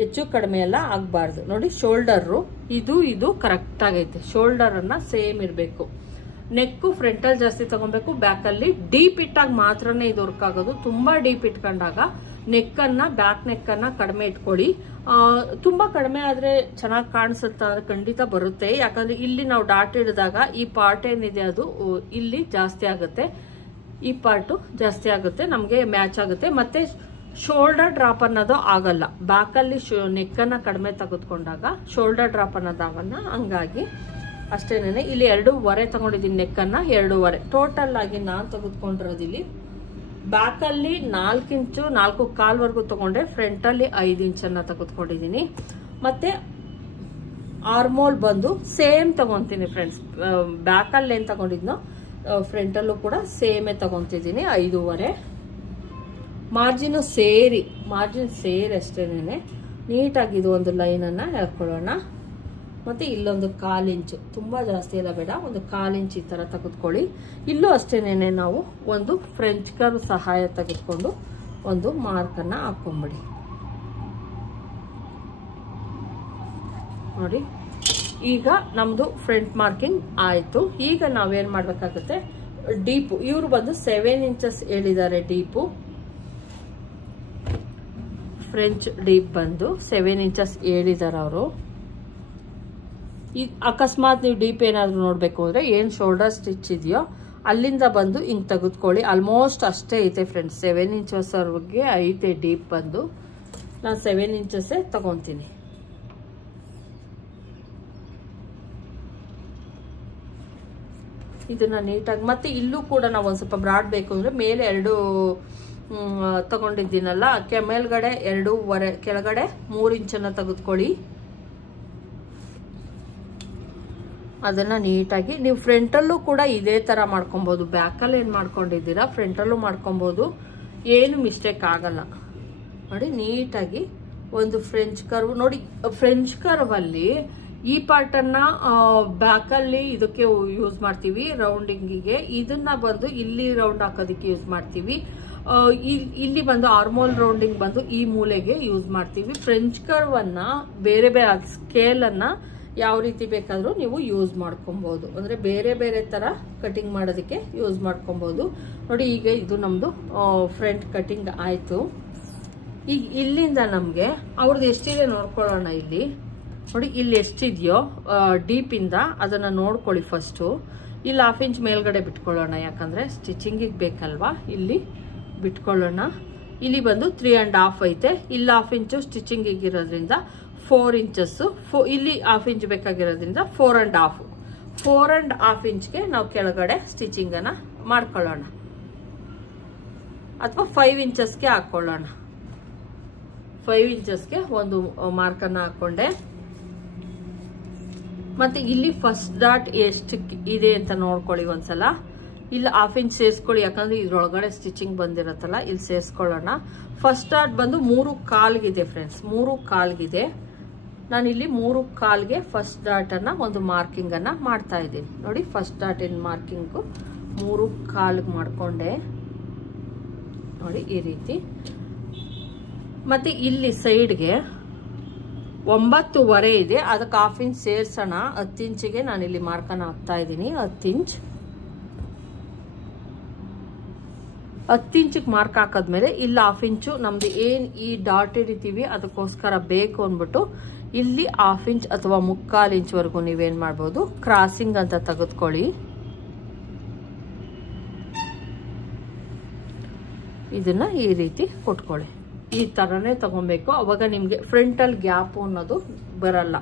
ಹೆಚ್ಚು ಕಡಿಮೆ ಎಲ್ಲ ಆಗ್ಬಾರ್ದು. ನೋಡಿ ಶೋಲ್ಡರ್ ಇದು ಕರೆಕ್ಟ್ ಆಗೈತೆ. ಶೋಲ್ಡರ್ ಅನ್ನ ಸೇಮ್ ಇರ್ಬೇಕು. ನೆಕ್ಕು ಫ್ರಂಟ್ ಅಲ್ಲಿ ಜಾಸ್ತಿ ತಗೊಬೇಕು, ಬ್ಯಾಕ್ ಅಲ್ಲಿ ಡೀಪ್ ಇಟ್ಟಾಗ ಮಾತ್ರನೇ ಇದು ವರ್ಕ್ ಆಗೋದು. ತುಂಬಾ ಡೀಪ್ ಇಟ್ಕೊಂಡಾಗ ನೆಕ್ ಅನ್ನ ಬ್ಯಾಕ್ ನೆಕ್ ಅನ್ನ ಕಡಿಮೆ ಇಟ್ಕೊಳ್ಳಿ. ತುಂಬಾ ಕಡಿಮೆ ಆದ್ರೆ ಚೆನ್ನಾಗಿ ಕಾಣಿಸುತ್ತೆ ಅಂದ್ರೆ ಖಂಡಿತ ಬರುತ್ತೆ. ಯಾಕಂದ್ರೆ ಇಲ್ಲಿ ನಾವು ಡಾಟ್ ಹಿಡಿದಾಗ ಈ ಪಾರ್ಟ್ ಏನಿದೆ ಅದು ಇಲ್ಲಿ ಜಾಸ್ತಿ ಆಗುತ್ತೆ, ಈ ಪಾರ್ಟ್ ಜಾಸ್ತಿ ಆಗುತ್ತೆ, ನಮ್ಗೆ ಮ್ಯಾಚ್ ಆಗುತ್ತೆ. ಮತ್ತೆ ಶೋಲ್ಡರ್ ಡ್ರಾಪ್ ಅನ್ನೋದು ಆಗಲ್ಲ. ಬ್ಯಾಕ್ ಅಲ್ಲಿ ನೆಕ್ ಅನ್ನ ಕಡಿಮೆ ತೆಗೆದುಕೊಂಡಾಗ ಶೋಲ್ಡರ್ ಡ್ರಾಪ್ ಅನ್ನೋದಾಗಲ್ಲ. ಹಂಗಾಗಿ ಅಷ್ಟೇನೆ. ಇಲ್ಲಿ 2.5 ತಗೊಂಡಿದ್ದೀನಿ ನೆಕ್ ಅನ್ನ. 2.5 ಟೋಟಲ್ ಆಗಿ ನಾನು ತೆಗೆದುಕೊಂಡಿರೋದು ಇಲ್ಲಿ ಬ್ಯಾಕ್ ಅಲ್ಲಿ 4 ಇಂಚು 4.25 ತಗೊಂಡೆ, ಫ್ರಂಟ್ ಅಲ್ಲಿ 5 ಇಂಚನ್ನ ತೆಗೆದುಕೊಂಡಿದ್ದೀನಿ. ಮತ್ತೆ ಆರ್ಮೋಲ್ ಬಂದು ಸೇಮ್ ತಗೊಂತೀನಿ ಫ್ರೆಂಡ್ಸ್. ಬ್ಯಾಕ್ ಅಲ್ಲಿ ಏನ್ ತಗೊಂಡಿದ್ನೋ ಫ್ರಂಟ್ ಅಲ್ಲೂ ಕೂಡ ಸೇಮೇ ತಗೊಂತಿದ್ದೀನಿ 5.5. ಮಾರ್ಜಿನ್ ಸೇರಿ ಅಷ್ಟೇನೆ. ನೀಟಾಗಿ ಇದು ಒಂದು ಲೈನ್ ಅನ್ನ ಹೇಳ್ಕೊಳ್ಳೋಣ. ಮತ್ತೆ ಇಲ್ಲೊಂದು 1/4 ಇಂಚು, ತುಂಬಾ ಜಾಸ್ತಿ ಎಲ್ಲ ಬೇಡ, ಒಂದು 1/4 ಇಂಚ್ ಈ ತರ ತೆಗೆದುಕೊಳ್ಳಿ. ಇಲ್ಲೂ ಅಷ್ಟೇನೆ ನಾವು ಒಂದು ಫ್ರೆಂಚ್ ಕರ್ವ್ ಸಹಾಯ ತೆಗೆದುಕೊಂಡು ಒಂದು ಮಾರ್ಕ್ ಅನ್ನ ಹಾಕೊಂಡ್ಬಿಡಿ. ನೋಡಿ ಈಗ ನಮ್ದು ಫ್ರಂಟ್ ಮಾರ್ಕಿಂಗ್ ಆಯ್ತು. ಈಗ ನಾವೇನ್ ಮಾಡ್ಬೇಕಾಗುತ್ತೆ, ಡೀಪು ಇವ್ರು ಬಂದು 7 ಇಂಚಸ್ ಹೇಳಿದ್ದಾರೆ. ಡೀಪು ಫ್ರೆಂಚ್ ಡೀಪ್ ಬಂದು 7 ಇಂಚಸ್ ಹೇಳಿದಾರೆ ಅವರು. ಅಕಸ್ಮಾತ್ ನೀವು ಡೀಪ್ ಏನಾದ್ರು ನೋಡ್ಬೇಕು ಅಂದ್ರೆ ಏನ್ ಶೋಲ್ಡರ್ ಸ್ಟಿಚ್ ಇದೆಯೋ ಅಲ್ಲಿಂದ ಬಂದು ಹಿಂಗ್ ತೆಗೆದುಕೊಳ್ಳಿ. ಆಲ್ಮೋಸ್ಟ್ ಅಷ್ಟೇ ಐತೆ ಫ್ರೆಂಡ್ಸ್, 7 ಇಂಚಸ್ ಅವ್ರಿಗೆ ಐತೆ ಡೀಪ್ ಬಂದು. ನಾನು 7 ಇಂಚಸ್ ತಗೊಂತೀನಿ. ಇದನ್ನ ನೀಟಾಗಿ ಮತ್ತೆ ಇಲ್ಲೂ ಕೂಡ ನಾವು ಒಂದ್ ಸ್ವಲ್ಪ ಬ್ರಾಡ್ ಬೇಕು ಅಂದ್ರೆ ಮೇಲೆ 2 ತಗೊಂಡಿದ್ದೀನಲ್ಲ, ಮೇಲ್ಗಡೆ 2.5 ಕೆಳಗಡೆ 3 ಇಂಚನ್ನ ತೆಗೆದುಕೊಳ್ಳಿ. ಅದನ್ನ ನೀಟಾಗಿ ನೀವು ಫ್ರಂಟಲ್ಲೂ ಕೂಡ ಇದೇ ತರ ಮಾಡ್ಕೊಬಹುದು. ಬ್ಯಾಕಲ್ಲಿ ಏನ್ ಮಾಡ್ಕೊಂಡಿದ್ದೀರಾ ಫ್ರಂಟಲ್ಲೂ ಮಾಡ್ಕೊಬಹುದು, ಏನು ಮಿಸ್ಟೇಕ್ ಆಗಲ್ಲ. ನೋಡಿ ನೀಟಾಗಿ ಒಂದು ಫ್ರೆಂಚ್ ಕರ್ವ್. ನೋಡಿ ಫ್ರೆಂಚ್ ಕರ್ವ್ ಅಲ್ಲಿ ಈ ಪಾರ್ಟ್ ಅನ್ನ ಬ್ಯಾಕ್ ಅಲ್ಲಿ ಇದಕ್ಕೆ ಯೂಸ್ ಮಾಡ್ತೀವಿ ರೌಂಡಿಂಗಿಗೆ. ಇದನ್ನ ಬಂದು ಇಲ್ಲಿ ರೌಂಡ್ ಹಾಕೋದಕ್ಕೆ ಯೂಸ್ ಮಾಡ್ತೀವಿ. ಇಲ್ಲಿ ಬಂದು ಆರ್ಮೋಲ್ ರೌಂಡಿಂಗ್ ಬಂದು ಈ ಮೂಲೆಗೆ ಯೂಸ್ ಮಾಡ್ತೀವಿ. ಫ್ರೆಂಚ್ ಕರ್ವ್ ಅನ್ನ ಬೇರೆ ಬೇರೆ ಸ್ಕೇಲ್ ಅನ್ನ ಯಾವ ರೀತಿ ಬೇಕಾದರೂ ನೀವು ಯೂಸ್ ಮಾಡ್ಕೊಬೋದು. ಅಂದರೆ ಬೇರೆ ಬೇರೆ ಥರ ಕಟಿಂಗ್ ಮಾಡೋದಕ್ಕೆ ಯೂಸ್ ಮಾಡ್ಕೊಬೋದು. ನೋಡಿ ಈಗ ಇದು ನಮ್ಮದು ಫ್ರಂಟ್ ಕಟಿಂಗ್ ಆಯಿತು. ಈಗ ಇಲ್ಲಿಂದ ನಮಗೆ ಅವ್ರದ್ದು ಎಷ್ಟಿದೆ ನೋಡ್ಕೊಳ್ಳೋಣ. ಇಲ್ಲಿ ನೋಡಿ, ಇಲ್ಲಿ ಎಷ್ಟಿದೆಯೋ ಡೀಪಿಂದ ಅದನ್ನು ನೋಡ್ಕೊಳ್ಳಿ ಫಸ್ಟು. ಇಲ್ಲಿ 1/2 ಇಂಚ್ ಮೇಲ್ಗಡೆ ಬಿಟ್ಕೊಳ್ಳೋಣ, ಯಾಕಂದರೆ ಸ್ಟಿಚಿಂಗಿಗೆ ಬೇಕಲ್ವಾ. ಇಲ್ಲಿ ಬಿಟ್ಕೊಳ್ಳೋಣ. ಇಲ್ಲಿ ಬಂದು 3.5 ಐತೆ. ಇಲ್ಲಿ 1/2 ಇಂಚು ಸ್ಟಿಚಿಂಗಿಗೆ ಇರೋದ್ರಿಂದ 4 ಇಂಚಸ್ಸು. ಇಲ್ಲಿ 1/2 ಇಂಚ್ ಬೇಕಾಗಿರೋದ್ರಿಂದ 4.5 ಇಂಚ್ಗೆ ನಾವು ಕೆಳಗಡೆ ಸ್ಟಿಚಿಂಗನ್ನು ಮಾಡ್ಕೊಳ್ಳೋಣ, ಅಥವಾ 5 ಇಂಚಸ್ಗೆ ಹಾಕ್ಕೊಳ್ಳೋಣ. 5 ಇಂಚಸ್ಗೆ ಒಂದು ಮಾರ್ಕನ್ನು ಹಾಕ್ಕೊಂಡೆ. ಮತ್ತೆ ಇಲ್ಲಿ ಫಸ್ಟ್ ಡಾಟ್ ಎಷ್ಟು ಇದೆ ಅಂತ ನೋಡ್ಕೊಳ್ಳಿ ಒಂದ್ಸಲ. ಇಲ್ಲಿ 1/2 ಇಂಚ್ ಸೇರಿಸ್ಕೊಳ್ಳಿ, ಯಾಕಂದ್ರೆ ಇದ್ರೊಳಗಡೆ ಸ್ಟಿಚಿಂಗ್ ಬಂದಿರತ್ತಲ್ಲ. ಇಲ್ಲಿ ಸೇರಿಸ್ಕೊಳ್ಳೋಣ. ಫಸ್ಟ್ ಡಾಟ್ ಬಂದು 3.25 ಫ್ರೆಂಡ್ಸ್, 3.25. ನಾನಿಲ್ಲಿ 3.25ಗೆ ಫಸ್ಟ್ ಡಾಟ್ ಅನ್ನ ಒಂದು ಮಾರ್ಕಿಂಗ್ ಅನ್ನ ಮಾಡ್ತಾ ಇದ್ದೀನಿ. ನೋಡಿ, ಫಸ್ಟ್ ಡಾಟ್ ಇನ್ ಮಾರ್ಕಿಂಗು 3.25 ಮಾಡ್ಕೊಂಡೆ. ನೋಡಿ ಈ ರೀತಿ. ಮತ್ತೆ ಇಲ್ಲಿ ಸೈಡ್ಗೆ 9.25 ಇದೆ, ಅದಕ್ಕೆ 1/2 ಇಂಚ್ ಸೇರ್ಸೋಣ. 10 ಇಂಚಿಗೆ ನಾನಿಲ್ಲಿ ಮಾರ್ಕನ್ನ ಹಾಕ್ತಾ ಇದ್ದೀನಿ. 10 ಇಂಚ್ 10 ಇಂಚಿಗೆ ಮಾರ್ಕ್ ಹಾಕದ್ಮೇಲೆ ಇಲ್ಲಿ 1/2 ಇಂಚು ನಮ್ದು ಏನ್ ಈ ಡಾಟ್ ಇರಿತೀವಿ ಅದಕ್ಕೋಸ್ಕರ ಬೇಕು ಅಂದ್ಬಿಟ್ಟು ಇಲ್ಲಿ 1/2 ಇಂಚ್ ಅಥವಾ 3/4 ಇಂಚ್ವರೆಗೂ ನೀವೇನ್ ಮಾಡ್ಬೋದು, ಕ್ರಾಸಿಂಗ್ ಅಂತ ತೆಗೆದುಕೊಳ್ಳಿ. ಇದನ್ನ ಈ ರೀತಿ ಕೊಟ್ಕೊಳ್ಳಿ. ಈ ತರನೇ ತಗೊಬೇಕು, ಅವಾಗ ನಿಮ್ಗೆ ಫ್ರಂಟಲ್ ಗ್ಯಾಪ್ ಅನ್ನೋದು ಬರಲ್ಲ.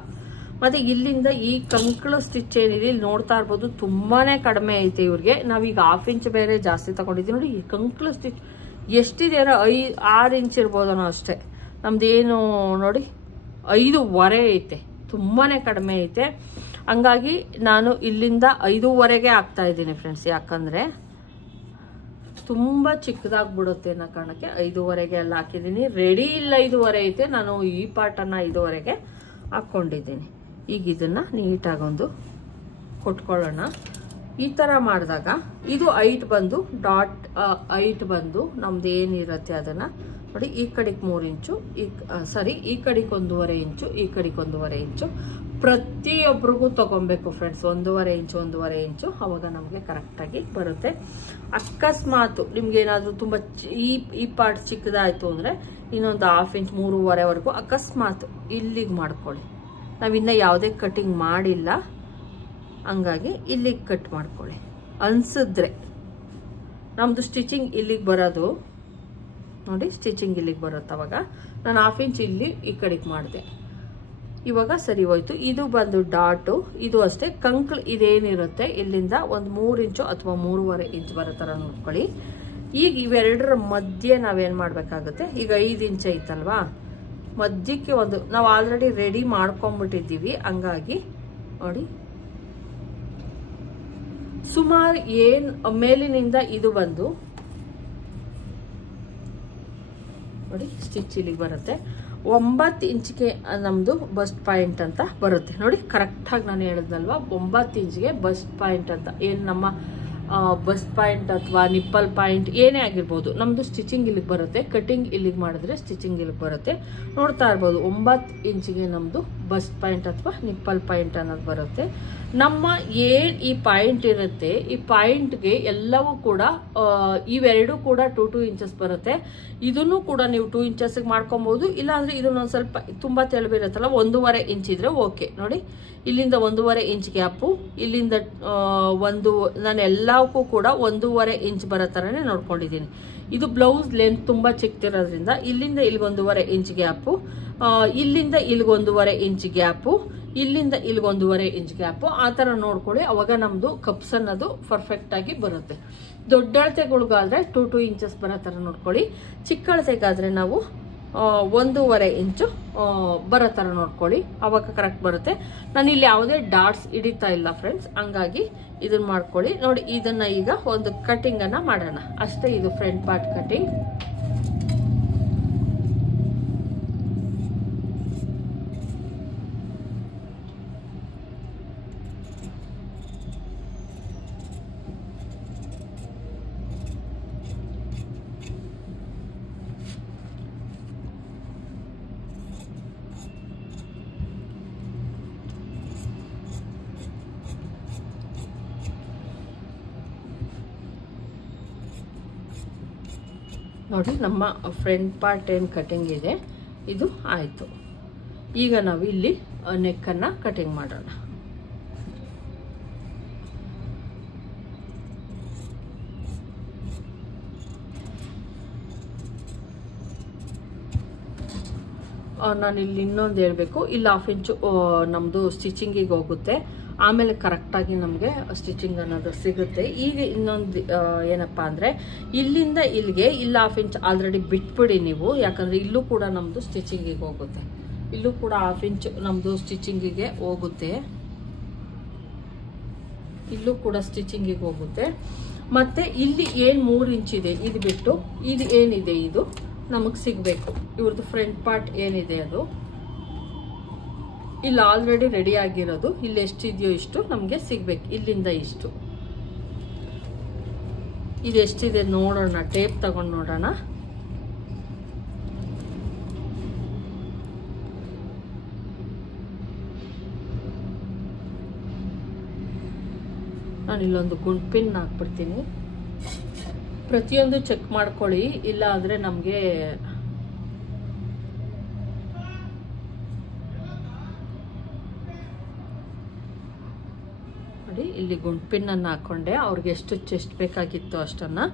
ಮತ್ತೆ ಇಲ್ಲಿಂದ ಈ ಕಂಕಳ ಸ್ಟಿಚ್ ಏನಿದೆ ಇಲ್ಲಿ ನೋಡ್ತಾ ಇರ್ಬೋದು, ತುಂಬಾನೇ ಕಡಿಮೆ ಐತೆ ಇವ್ರಿಗೆ. ನಾವೀಗ 1/2 ಇಂಚ್ ಬೇರೆ ಜಾಸ್ತಿ ತಗೊಂಡಿದ್ದೀವಿ. ನೋಡಿ, ಈ ಕಂಕಳ ಸ್ಟಿಚ್ ಎಷ್ಟಿದೆ, 6 ಇಂಚ್ ಇರ್ಬೋದನೋ ಅಷ್ಟೇ. ನಮ್ದೇನು ನೋಡಿ 5.25 ಐತೆ, ತುಂಬಾನೇ ಕಡಿಮೆ ಐತೆ. ಹಂಗಾಗಿ ನಾನು ಇಲ್ಲಿಂದ 5.25ಗೆ ಹಾಕ್ತಾ ಇದ್ದೀನಿ ಫ್ರೆಂಡ್ಸ್. ಯಾಕಂದ್ರೆ ತುಂಬಾ ಚಿಕ್ಕದಾಗ್ಬಿಡುತ್ತೆ ಅನ್ನೋ ಕಾರಣಕ್ಕೆ 5.25ಗೆ ಎಲ್ಲ ಹಾಕಿದ್ದೀನಿ. ರೆಡಿ ಇಲ್ಲ 5.25 ಐತೆ, ನಾನು ಈ ಪಾರ್ಟನ್ನ 5.25ಗೆ ಹಾಕೊಂಡಿದ್ದೀನಿ. ಈಗ ಇದನ್ನ ನೀಟಾಗೊಂದು ಕೊಟ್ಕೊಳ್ಳೋಣ. ಈ ತರ ಮಾಡಿದಾಗ ಇದು ಹೈಟ್ ಬಂದು ಡಾಟ್ ಹೈಟ್ ಬಂದು ನಮ್ದು ಏನಿರುತ್ತೆ ಅದನ್ನ ನೋಡಿ, ಈ ಕಡೆಗೆ 3 ಇಂಚು, ಈ ಕಡೆಗೆ 1.25 ಇಂಚು, ಈ ಕಡೆಗೆ 1.25 ಇಂಚು. ಪ್ರತಿಯೊಬ್ಬರಿಗೂ ತಗೊಬೇಕು ಫ್ರೆಂಡ್ಸ್, 1.25 ಇಂಚು. ಅವಾಗ ನಮಗೆ ಕರೆಕ್ಟಾಗಿ ಬರುತ್ತೆ. ಅಕಸ್ಮಾತ್ ನಿಮ್ಗೆ ಏನಾದ್ರು ತುಂಬಾ ಈ ಪಾರ್ಟ್ ಚಿಕ್ಕದಾಯ್ತು ಅಂದ್ರೆ ಇನ್ನೊಂದು 1/2 ಇಂಚ್ 3.25ವರೆಗೂ ಅಕಸ್ಮಾತ್ ಇಲ್ಲಿಗೆ ಮಾಡ್ಕೊಳ್ಳಿ. ನಾವಿನ್ನ ಯಾವುದೇ ಕಟಿಂಗ್ ಮಾಡಿಲ್ಲ, ಹಂಗಾಗಿ ಇಲ್ಲಿಗೆ ಕಟ್ ಮಾಡ್ಕೊಳ್ಳಿ. ಅನ್ಸಿದ್ರೆ ನಮ್ದು ಸ್ಟಿಚಿಂಗ್ ಇಲ್ಲಿಗೆ ಬರೋದು ನೋಡಿ, ಸ್ಟಿಚಿಂಗ್ ಇಲ್ಲಿಗೆ ಬರುತ್ತೆ. ಅವಾಗ ನಾನು 1/2 ಇಂಚ್ ಇಲ್ಲಿ ಈ ಕಡೆಗೆ ಮಾಡಿದೆ, ಇವಾಗ ಸರಿ ಹೋಯ್ತು. ಇದು ಬಂದು ಡಾಟು, ಇದು ಅಷ್ಟೇ ಕಂಕ್ಳು ಇದೇನಿರುತ್ತೆ ಇಲ್ಲಿಂದ ಒಂದು 3 ಇಂಚು ಅಥವಾ 3.25 ಇಂಚ್ ಬರೋ ತರ ನೋಡ್ಕೊಳ್ಳಿ. ಈಗ ಇವೆರಡರ ಮಧ್ಯೆ ನಾವೇನ್ ಮಾಡ್ಬೇಕಾಗುತ್ತೆ, ಈಗ 5 ಇಂಚ್ ಐತಲ್ವಾ, ಮಧ್ಯಕ್ಕೆ ಒಂದು ನಾವು ಆಲ್ರೆಡಿ ರೆಡಿ ಮಾಡ್ಕೊಂಡ್ಬಿಟ್ಟಿದ್ದೀವಿ. ಹಂಗಾಗಿ ನೋಡಿ, ಸುಮಾರು ಏನ್ ಮೇಲಿನಿಂದ ಇದು ಬಂದು ನೋಡಿ ಸ್ಟಿಚ್ ಇಲ್ಲಿಗೆ ಬರುತ್ತೆ. 9 ಇಂಚ್ಗೆ ನಮ್ದು ಬಸ್ಟ್ ಪಾಯಿಂಟ್ ಅಂತ ಬರುತ್ತೆ. ನೋಡಿ, ಕರೆಕ್ಟ್ ಆಗಿ ನಾನು ಹೇಳಿದ್ನಲ್ವಾ, 9 ಇಂಚ್ಗೆ ಬಸ್ಟ್ ಪಾಯಿಂಟ್ ಅಂತ. ಏನ್ ನಮ್ಮ ಬಸ್ಟ್ ಪಾಯಿಂಟ್ ಅಥವಾ ನಿಪ್ಪಲ್ ಪಾಯಿಂಟ್ ಏನೇ ಆಗಿರ್ಬೋದು, ನಮ್ದು ಸ್ಟಿಚಿಂಗ್ ಇಲ್ಲಿಗೆ ಬರುತ್ತೆ. ಕಟಿಂಗ್ ಇಲ್ಲಿಗೆ ಮಾಡಿದ್ರೆ ಸ್ಟಿಚಿಂಗ್ ಇಲ್ಲಿಗೆ ಬರುತ್ತೆ. ನೋಡ್ತಾ ಇರ್ಬೋದು, 9 ಇಂಚಿಗೆ ನಮ್ದು ಬಸ್ಟ್ ಪಾಯಿಂಟ್ ಅಥವಾ ನಿಪ್ಪಲ್ ಪಾಯಿಂಟ್ ಅನ್ನೋದು ಬರುತ್ತೆ. ನಮ್ಮ ಏನ್ ಈ ಪಾಯಿಂಟ್ ಇರುತ್ತೆ, ಈ ಪಾಯಿಂಟ್ಗೆ ಎಲ್ಲವೂ ಕೂಡ ಇವೆರಡು ಕೂಡ 2 ಇಂಚಸ್ ಬರುತ್ತೆ. ಇದನ್ನು ಕೂಡ ನೀವು 2 ಇಂಚಸ್ಗೆ ಮಾಡ್ಕೊಬಹುದು. ಇಲ್ಲಾಂದ್ರೆ ಇದನ್ನೊಂದು ಸ್ವಲ್ಪ ತುಂಬಾ ತೆಳಬಿರುತ್ತಲ್ಲ, 1.25 ಇಂಚ್ ಇದ್ರೆ ಓಕೆ. ನೋಡಿ, ಇಲ್ಲಿಂದ 1.25 ಇಂಚ್ ಗ್ಯಾಪು, ಇಲ್ಲಿಂದ ನಾನು ಎಲ್ಲಕ್ಕೂ ಕೂಡ 1.25 ಇಂಚ್ ಬರೋ ತರನೇ ನೋಡ್ಕೊಂಡಿದ್ದೀನಿ. ಇದು ಬ್ಲೌಸ್ ಲೆಂತ್ ತುಂಬಾ ಚಿಕ್ಕದಿರೋದ್ರಿಂದ ಇಲ್ಲಿಂದ ಇಲ್ಲಿಗೆ 1.25 ಇಂಚ್ ಗ್ಯಾಪು, ಇಲ್ಲಿಂದ ಇಲ್ಲಿಗೆ 1.25 ಇಂಚ್ ಗ್ಯಾಪು, ಇಲ್ಲಿಂದ ಇಲ್ಲಿಗೆ 1.25 ಇಂಚ್ ಗ್ಯಾಪು. ಆ ತರ ನೋಡ್ಕೊಳ್ಳಿ. ಅವಾಗ ನಮ್ದು ಕಪ್ಸ್ ಅನ್ನೋದು ಪರ್ಫೆಕ್ಟ್ ಆಗಿ ಬರುತ್ತೆ. ದೊಡ್ಡ ಅಳತೆಗಳಿಗಾದ್ರೆ 2 ಇಂಚಸ್ ಬರೋ ತರ ನೋಡ್ಕೊಳ್ಳಿ. ಚಿಕ್ಕ ಅಳತೆಗಾದ್ರೆ ನಾವು 1.25 ಇಂಚು ಬರೋ ತರ ನೋಡ್ಕೊಳ್ಳಿ, ಅವಾಗ ಕರೆಕ್ಟ್ ಬರುತ್ತೆ. ನಾನು ಇಲ್ಲಿ ಯಾವುದೇ ಡಾಟ್ಸ್ ಹಿಡಿತಾ ಇಲ್ಲ ಫ್ರೆಂಡ್ಸ್, ಹಂಗಾಗಿ ಇದನ್ನ ಮಾಡ್ಕೊಳ್ಳಿ. ನೋಡಿ, ಇದನ್ನ ಈಗ ಒಂದು ಕಟಿಂಗ್ ಅನ್ನ ಮಾಡೋಣ ಅಷ್ಟೇ. ಇದು ಫ್ರಂಟ್ ಪಾರ್ಟ್ ಕಟಿಂಗ್. ನೋಡಿ ನಮ್ಮ ಫ್ರಂಟ್ ಪಾರ್ಟ್ ಏನು ಕಟಿಂಗ್ ಇದೆ ಇದು ಆಯಿತು. ಈಗ ನಾವು ಇಲ್ಲಿ ನೆಕ್ಕನ್ನು ಕಟಿಂಗ್ ಮಾಡೋಣ. ನಾನಿಲ್ಲಿ ಇನ್ನೊಂದು ಹೇಳಬೇಕು, ಇಲ್ಲಿ 1/2 ಇಂಚು ನಮ್ಮದು ಸ್ಟಿಚಿಂಗಿಗೆ ಹೋಗುತ್ತೆ, ಆಮೇಲೆ ಕರೆಕ್ಟಾಗಿ ನಮಗೆ ಸ್ಟಿಚಿಂಗ್ ಅನ್ನೋದು ಸಿಗುತ್ತೆ. ಈಗ ಇನ್ನೊಂದು ಏನಪ್ಪ ಅಂದರೆ ಇಲ್ಲಿಂದ ಇಲ್ಲಿಗೆ ಇಲ್ಲಿ 1/2 ಇಂಚ್ ಆಲ್ರೆಡಿ ಬಿಟ್ಬಿಡಿ ನೀವು, ಯಾಕಂದರೆ ಇಲ್ಲೂ ಕೂಡ ನಮ್ಮದು ಸ್ಟಿಚಿಂಗಿಗೆ ಹೋಗುತ್ತೆ. ಇಲ್ಲೂ ಕೂಡ 1/2 ಇಂಚ್ ನಮ್ಮದು ಸ್ಟಿಚಿಂಗಿಗೆ ಹೋಗುತ್ತೆ, ಇಲ್ಲೂ ಕೂಡ ಸ್ಟಿಚಿಂಗಿಗೆ ಹೋಗುತ್ತೆ. ಮತ್ತು ಇಲ್ಲಿ ಏನು 3 ಇಂಚ್ ಇದೆ ಇದು ಬಿಟ್ಟು ಇದು ಏನಿದೆ ಇದು ನಮಗೆ ಸಿಗಬೇಕು. ಇವ್ರದ್ದು ಫ್ರಂಟ್ ಪಾರ್ಟ್ ಏನಿದೆ ಅದು ಇಲ್ಲಿ ಆಲ್ರೆಡಿ ರೆಡಿ ಆಗಿರೋದು, ಇಲ್ಲಿ ಎಷ್ಟಿದೆಯೋ ಇಷ್ಟು ನಮಗೆ ಸಿಗ್ಬೇಕು. ಇಲ್ಲಿಂದ ಇಷ್ಟು ಇದು ಎಷ್ಟಿದೆ ನೋಡೋಣ, ಟೇಪ್ ತಗೊಂಡು ನೋಡೋಣ. ನಾನು ಇಲ್ಲೊಂದು ಗುಂಡ್ಪಿನ್ ಹಾಕ್ಬಿಡ್ತೀನಿ. ಪ್ರತಿಯೊಂದು ಚೆಕ್ ಮಾಡ್ಕೊಳ್ಳಿ, ಇಲ್ಲ ಅಂದರೆ ನಮಗೆ ನೋಡಿ ಇಲ್ಲಿ ಗುಂಡ್ಪಿನ್ನನ್ನು ಹಾಕ್ಕೊಂಡೆ. ಅವ್ರಿಗೆ ಎಷ್ಟು ಚೆಸ್ಟ್ ಬೇಕಾಗಿತ್ತು ಅಷ್ಟನ್ನು.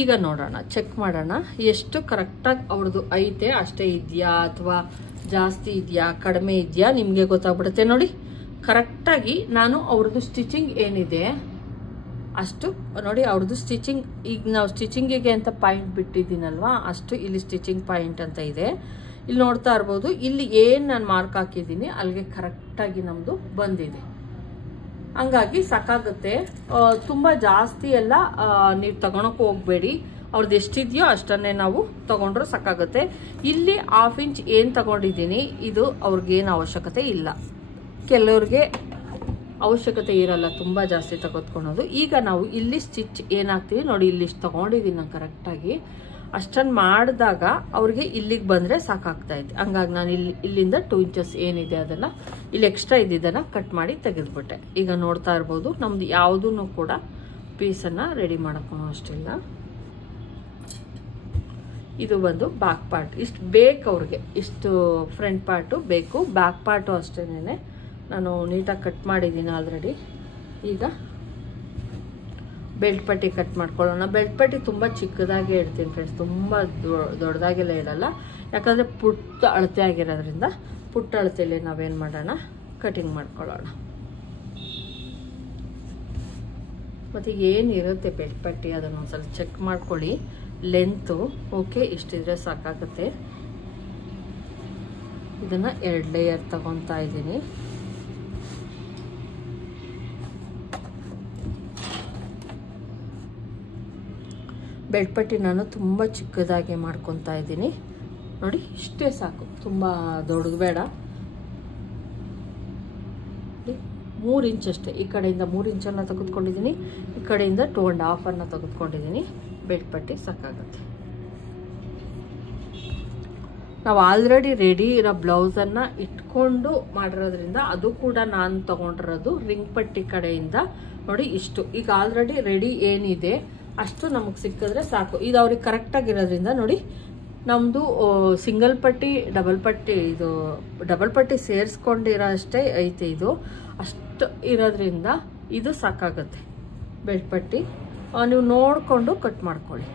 ಈಗ ನೋಡೋಣ, ಚೆಕ್ ಮಾಡೋಣ ಎಷ್ಟು ಕರೆಕ್ಟಾಗಿ ಅವ್ರದ್ದು ಐತೆ, ಅಷ್ಟೇ ಇದೆಯಾ ಅಥವಾ ಜಾಸ್ತಿ ಇದೆಯಾ ಕಡಿಮೆ ಇದೆಯಾ ನಿಮಗೆ ಗೊತ್ತಾಗ್ಬಿಡುತ್ತೆ. ನೋಡಿ ಕರೆಕ್ಟಾಗಿ ನಾನು ಅವ್ರದ್ದು ಸ್ಟಿಚಿಂಗ್ ಏನಿದೆ ಅಷ್ಟು ನೋಡಿ, ಅವ್ರದ್ದು ಸ್ಟಿಚಿಂಗ್ ಈಗ ನಾವು ಸ್ಟಿಚಿಂಗಿಗೆ ಅಂತ ಪಾಯಿಂಟ್ ಬಿಟ್ಟಿದ್ದೀನಲ್ವಾ, ಅಷ್ಟು ಇಲ್ಲಿ ಸ್ಟಿಚಿಂಗ್ ಪಾಯಿಂಟ್ ಅಂತ ಇದೆ. ಇಲ್ಲಿ ನೋಡ್ತಾ ಇರ್ಬೋದು, ಇಲ್ಲಿ ಏನು ನಾನು ಮಾರ್ಕ್ ಹಾಕಿದ್ದೀನಿ ಅಲ್ಲಿಗೆ ಕರೆಕ್ಟಾಗಿ ನಮ್ಮದು ಬಂದಿದೆ. ಹಂಗಾಗಿ ಸಾಕಾಗುತ್ತೆ. ತುಂಬ ಜಾಸ್ತಿ ಎಲ್ಲ ನೀವು ತಗೊಳಕ್ಕೆ ಹೋಗಬೇಡಿ, ಅವ್ರದ್ದು ಎಷ್ಟಿದೆಯೋ ಅಷ್ಟನ್ನೇ ನಾವು ತಗೊಂಡ್ರು ಸಾಕಾಗುತ್ತೆ. ಇಲ್ಲಿ 1/2 ಇಂಚ್ ಏನು ತಗೊಂಡಿದ್ದೀನಿ ಇದು ಅವ್ರಿಗೇನು ಅವಶ್ಯಕತೆ ಇಲ್ಲ, ಕೆಲವ್ರಿಗೆ ಅವಶ್ಯಕತೆ ಇರಲ್ಲ ತುಂಬ ಜಾಸ್ತಿ ತೆಗೆದುಕೊಳ್ಳೋದು. ಈಗ ನಾವು ಇಲ್ಲಿ ಸ್ಟಿಚ್ ಏನಾಗ್ತೀವಿ ನೋಡಿ, ಇಲ್ಲಿ ಇಷ್ಟು ತೊಗೊಂಡಿದ್ದೀನಿ ನಾನು ಕರೆಕ್ಟಾಗಿ. ಅಷ್ಟನ್ನು ಮಾಡಿದಾಗ ಅವ್ರಿಗೆ ಇಲ್ಲಿಗೆ ಬಂದರೆ ಸಾಕಾಗ್ತಾ ಇತ್ತು. ಹಂಗಾಗಿ ನಾನು ಇಲ್ಲಿಂದ 2 ಇಂಚಸ್ ಏನಿದೆ ಅದನ್ನು ಇಲ್ಲಿ ಎಕ್ಸ್ಟ್ರಾ ಇದ್ದಿದ್ದನ್ನು ಕಟ್ ಮಾಡಿ ತೆಗೆದುಬಿಟ್ಟೆ. ಈಗ ನೋಡ್ತಾ ಇರ್ಬೋದು ನಮ್ದು ಯಾವುದೂ ಕೂಡ ಪೀಸನ್ನು ರೆಡಿ ಮಾಡೋಕ್ಕೂ ಅಷ್ಟಿಲ್ಲ. ಇದು ಬಂದು ಬ್ಯಾಕ್ ಪಾರ್ಟ್, ಇಷ್ಟು ಬೇಕು ಅವ್ರಿಗೆ, ಇಷ್ಟು ಫ್ರಂಟ್ ಪಾರ್ಟು ಬೇಕು, ಬ್ಯಾಕ್ ಪಾರ್ಟು ಅಷ್ಟೇನೆ ನಾನು ನೀಟಾಗಿ ಕಟ್ ಮಾಡಿದ್ದೀನಿ ಆಲ್ರೆಡಿ. ಈಗ ಬೆಲ್ಟ್ ಪಟ್ಟಿ ಕಟ್ ಮಾಡ್ಕೊಳ್ಳೋಣ. ಬೆಲ್ಟ್ ಪಟ್ಟಿ ತುಂಬ ಚಿಕ್ಕದಾಗೆ ಇಡ್ತೀನಿ ಫ್ರೆಂಡ್ಸ್, ತುಂಬ ದೊಡ್ಡದಾಗೆಲ್ಲ ಇಡಲ್ಲ, ಯಾಕಂದರೆ ಪುಟ್ಟ ಅಳತೆ ಆಗಿರೋದ್ರಿಂದ ಪುಟ್ಟ ಅಳತೆಯಲ್ಲಿ ನಾವೇನು ಮಾಡೋಣ ಕಟಿಂಗ್ ಮಾಡ್ಕೊಳ್ಳೋಣ. ಮತ್ತು ಏನಿರುತ್ತೆ ಬೆಲ್ಟ್ ಪಟ್ಟಿ ಅದನ್ನು ಒಂದ್ಸಲ ಚೆಕ್ ಮಾಡ್ಕೊಳ್ಳಿ. ಲೆಂತು ಓಕೆ ಇಷ್ಟಿದ್ರೆ ಸಾಕಾಗುತ್ತೆ. ಇದನ್ನು 2 ಲೇಯರ್ ತಗೊತಾ ಇದ್ದೀನಿ. ಬೆಲ್ಟ್ ಪಟ್ಟಿ ನಾನು ತುಂಬ ಚಿಕ್ಕದಾಗಿ ಮಾಡ್ಕೊತಾ ಇದ್ದೀನಿ ನೋಡಿ, ಇಷ್ಟೇ ಸಾಕು, ತುಂಬ ದೊಡ್ಡದು ಬೇಡ. 3 ಇಂಚ್ ಅಷ್ಟೇ, ಈ ಕಡೆಯಿಂದ 3 ಇಂಚನ್ನು ತೆಗೆದುಕೊಂಡಿದ್ದೀನಿ, ಈ ಕಡೆಯಿಂದ 2.5 ತೆಗೆದುಕೊಂಡಿದ್ದೀನಿ. ಬೆಲ್ಟ್ ಪಟ್ಟಿ ಸಾಕಾಗುತ್ತೆ. ನಾವು ಆಲ್ರೆಡಿ ರೆಡಿ ಇರೋ ಬ್ಲೌಸನ್ನು ಇಟ್ಕೊಂಡು ಮಾಡಿರೋದ್ರಿಂದ ಅದು ಕೂಡ ನಾನು ತಗೊಂಡಿರೋದು ರಿಂಗ್ ಪಟ್ಟಿ ಕಡೆಯಿಂದ ನೋಡಿ ಇಷ್ಟು. ಈಗ ಆಲ್ರೆಡಿ ರೆಡಿ ಏನಿದೆ ಅಷ್ಟು ನಮಗೆ ಸಿಕ್ಕಿದ್ರೆ ಸಾಕು. ಇದು ಅವ್ರಿಗೆ ಕರೆಕ್ಟಾಗಿರೋದ್ರಿಂದ ನೋಡಿ, ನಮ್ಮದು ಸಿಂಗಲ್ ಪಟ್ಟಿ ಡಬಲ್ ಪಟ್ಟಿ, ಇದು ಡಬಲ್ ಪಟ್ಟಿ ಸೇರಿಸ್ಕೊಂಡಿರೋ ಅಷ್ಟೇ ಐತೆ. ಇದು ಅಷ್ಟು ಇರೋದ್ರಿಂದ ಇದು ಸಾಕಾಗುತ್ತೆ ಬೆಲ್ಟ್ ಪಟ್ಟಿ. ನೀವು ನೋಡಿಕೊಂಡು ಕಟ್ ಮಾಡ್ಕೊಳ್ಳಿ.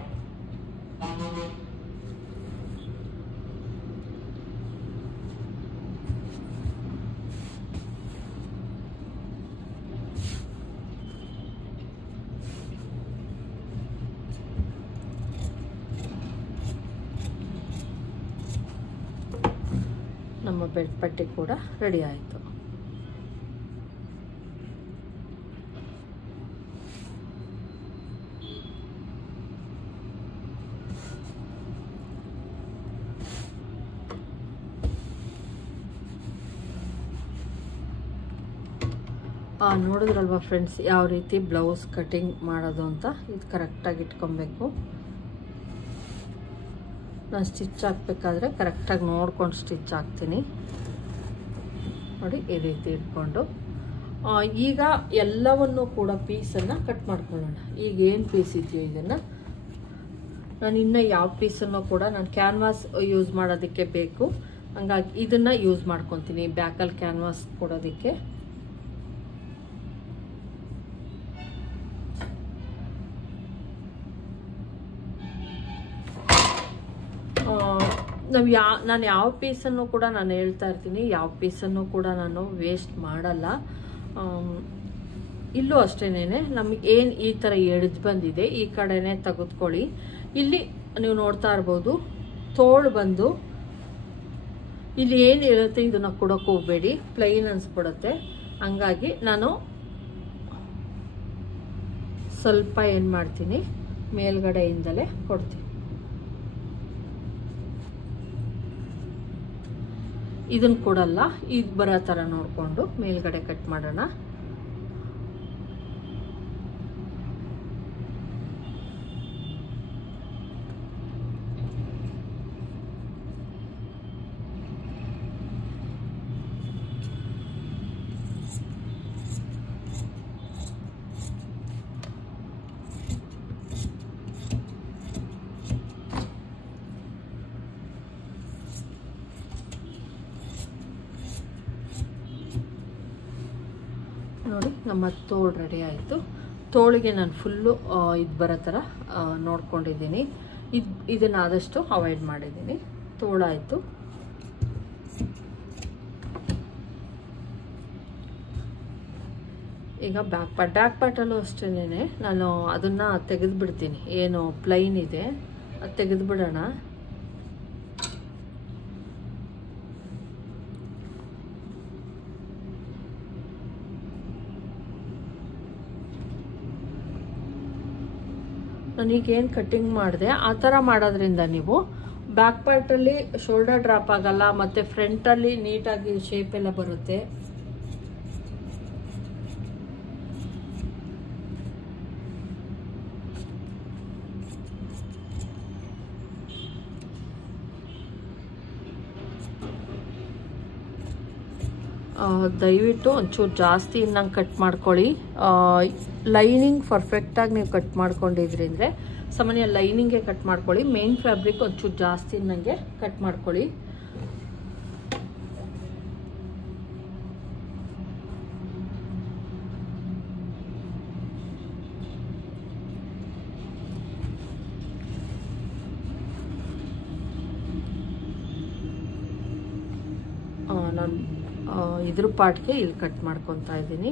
ನಮ್ಮ ಬೆಲ್ಟ್ ಪಟ್ಟಿ ಕೂಡ ರೆಡಿ ಆಯಿತು. ನೋಡಿದ್ರಲ್ವಾ ಫ್ರೆಂಡ್ಸ್ ಯಾವ ರೀತಿ ಬ್ಲೌಸ್ ಕಟಿಂಗ್ ಮಾಡೋದು ಅಂತ. ಇದು ಕರೆಕ್ಟಾಗಿ ಇಟ್ಕೊಬೇಕು. ನಾನು ಸ್ಟಿಚ್ ಹಾಕಬೇಕಾದ್ರೆ ಕರೆಕ್ಟಾಗಿ ನೋಡ್ಕೊಂಡು ಸ್ಟಿಚ್ ಹಾಕ್ತೀನಿ ನೋಡಿ, ಈ ರೀತಿ ಇಟ್ಕೊಂಡು. ಈಗ ಎಲ್ಲವನ್ನು ಕೂಡ ಪೀಸನ್ನು ಕಟ್ ಮಾಡ್ಕೊಳ್ಳೋಣ. ಈಗ ಏನು ಪೀಸ್ ಇದೆಯೋ ಇದನ್ನು ನಾನು ಇನ್ನು ಯಾವ ಪೀಸನ್ನು ಕೂಡ ನಾನು ಕ್ಯಾನ್ವಾಸ್ ಯೂಸ್ ಮಾಡೋದಕ್ಕೆ ಬೇಕು, ಹಂಗಾಗಿ ಇದನ್ನು ಯೂಸ್ ಮಾಡ್ಕೊತೀನಿ ಬ್ಯಾಕಲ್ಲಿ ಕ್ಯಾನ್ವಾಸ್ ಕೊಡೋದಕ್ಕೆ. ನಾನು ಯಾವ ಪೀಸನ್ನು ಕೂಡ ನಾನು ಹೇಳ್ತಾ ಇರ್ತೀನಿ, ಯಾವ ಪೀಸನ್ನು ಕೂಡ ನಾನು ವೇಸ್ಟ್ ಮಾಡಲ್ಲ. ಇಲ್ಲೂ ಅಷ್ಟೇನೆ, ನಮಗೆ ಏನು ಈ ಥರ ಎಡ್ಜ್ ಬಂದಿದೆ ಈ ಕಡೆನೇ ತೆಗೆದುಕೊಳ್ಳಿ. ಇಲ್ಲಿ ನೀವು ನೋಡ್ತಾ ಇರ್ಬೋದು ತೋಳು ಬಂದು ಇಲ್ಲಿ ಏನಿರುತ್ತೆ ಇದನ್ನು ಕೊಡೋಕೆ ಹೋಗಬೇಡಿ, ಪ್ಲೈನ್ ಅನ್ಸ್ಬಿಡುತ್ತೆ. ಹಂಗಾಗಿ ನಾನು ಸ್ವಲ್ಪ ಏನು ಮಾಡ್ತೀನಿ, ಮೇಲ್ಗಡೆಯಿಂದಲೇ ಕೊಡ್ತೀನಿ. ಇದನ್ನ ಕೊಡಲ್ಲ, ಇದು ಬರೋ ಥರ ನೋಡಿಕೊಂಡು ಮೇಲ್ಗಡೆ ಕಟ್ ಮಾಡೋಣ. ನೋಡಿ ನಮ್ಮ ತೋಳು ರೆಡಿ ಆಯಿತು. ತೋಳಿಗೆ ನಾನು ಫುಲ್ಲು ಇದು ಬರೋ ಥರ ನೋಡ್ಕೊಂಡಿದ್ದೀನಿ. ಇದನ್ನು ಆದಷ್ಟು ಅವಾಯ್ಡ್ ಮಾಡಿದ್ದೀನಿ. ತೋಳಾಯಿತು. ಈಗ ಬ್ಯಾಕ್ ಪಾರ್ಟಲ್ಲೂ ಅಷ್ಟೇನೆ ನಾನು ಅದನ್ನು ತೆಗೆದುಬಿಡ್ತೀನಿ. ಏನು ಪ್ಲೈನ್ ಇದೆ ಅದು ತೆಗೆದುಬಿಡೋಣ. ನಾನೀಗೇನು ಕಟ್ಟಿಂಗ್ ಮಾಡಿದೆ ಆ ಥರ ಮಾಡೋದ್ರಿಂದ ನೀವು ಬ್ಯಾಕ್ ಪಾರ್ಟಲ್ಲಿ ಶೋಲ್ಡರ್ ಡ್ರಾಪ್ ಆಗಲ್ಲ, ಮತ್ತು ಫ್ರಂಟಲ್ಲಿ ನೀಟಾಗಿ ಶೇಪ್ ಎಲ್ಲ ಬರುತ್ತೆ. ದಯವಿಟ್ಟು ಒಂಚೂರು ಜಾಸ್ತಿ ಇನ್ನಂಗೆ ಕಟ್ ಮಾಡ್ಕೊಳ್ಳಿ. ಲೈನಿಂಗ್ ಪರ್ಫೆಕ್ಟಾಗಿ ನೀವು ಕಟ್ ಮಾಡ್ಕೊಂಡಿದ್ರಿ ಅಂದರೆ ಸಾಮಾನ್ಯ ಲೈನಿಂಗ್ಗೆ ಕಟ್ ಮಾಡ್ಕೊಳ್ಳಿ. ಮೇನ್ ಫ್ಯಾಬ್ರಿಕ್ ಒಂಚೂರು ಜಾಸ್ತಿ ನನಗೆ ಕಟ್ ಮಾಡ್ಕೊಳ್ಳಿ. ನಾನು ಇದ್ರ ಪಾರ್ಟ್ಗೆ ಇಲ್ಲಿ ಕಟ್ ಮಾಡ್ಕೊತಾ ಇದ್ದೀನಿ.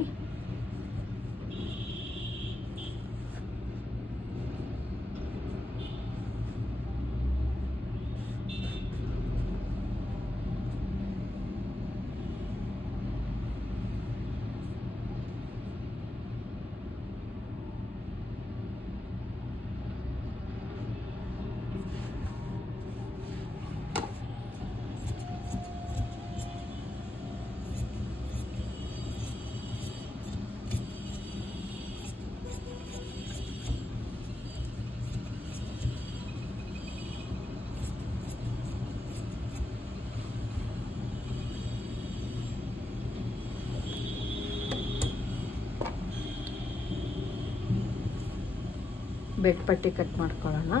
ಬೆಡ್ ಪಟ್ಟಿ ಕಟ್ ಮಾಡ್ಕೊಳ್ಳೋಣ.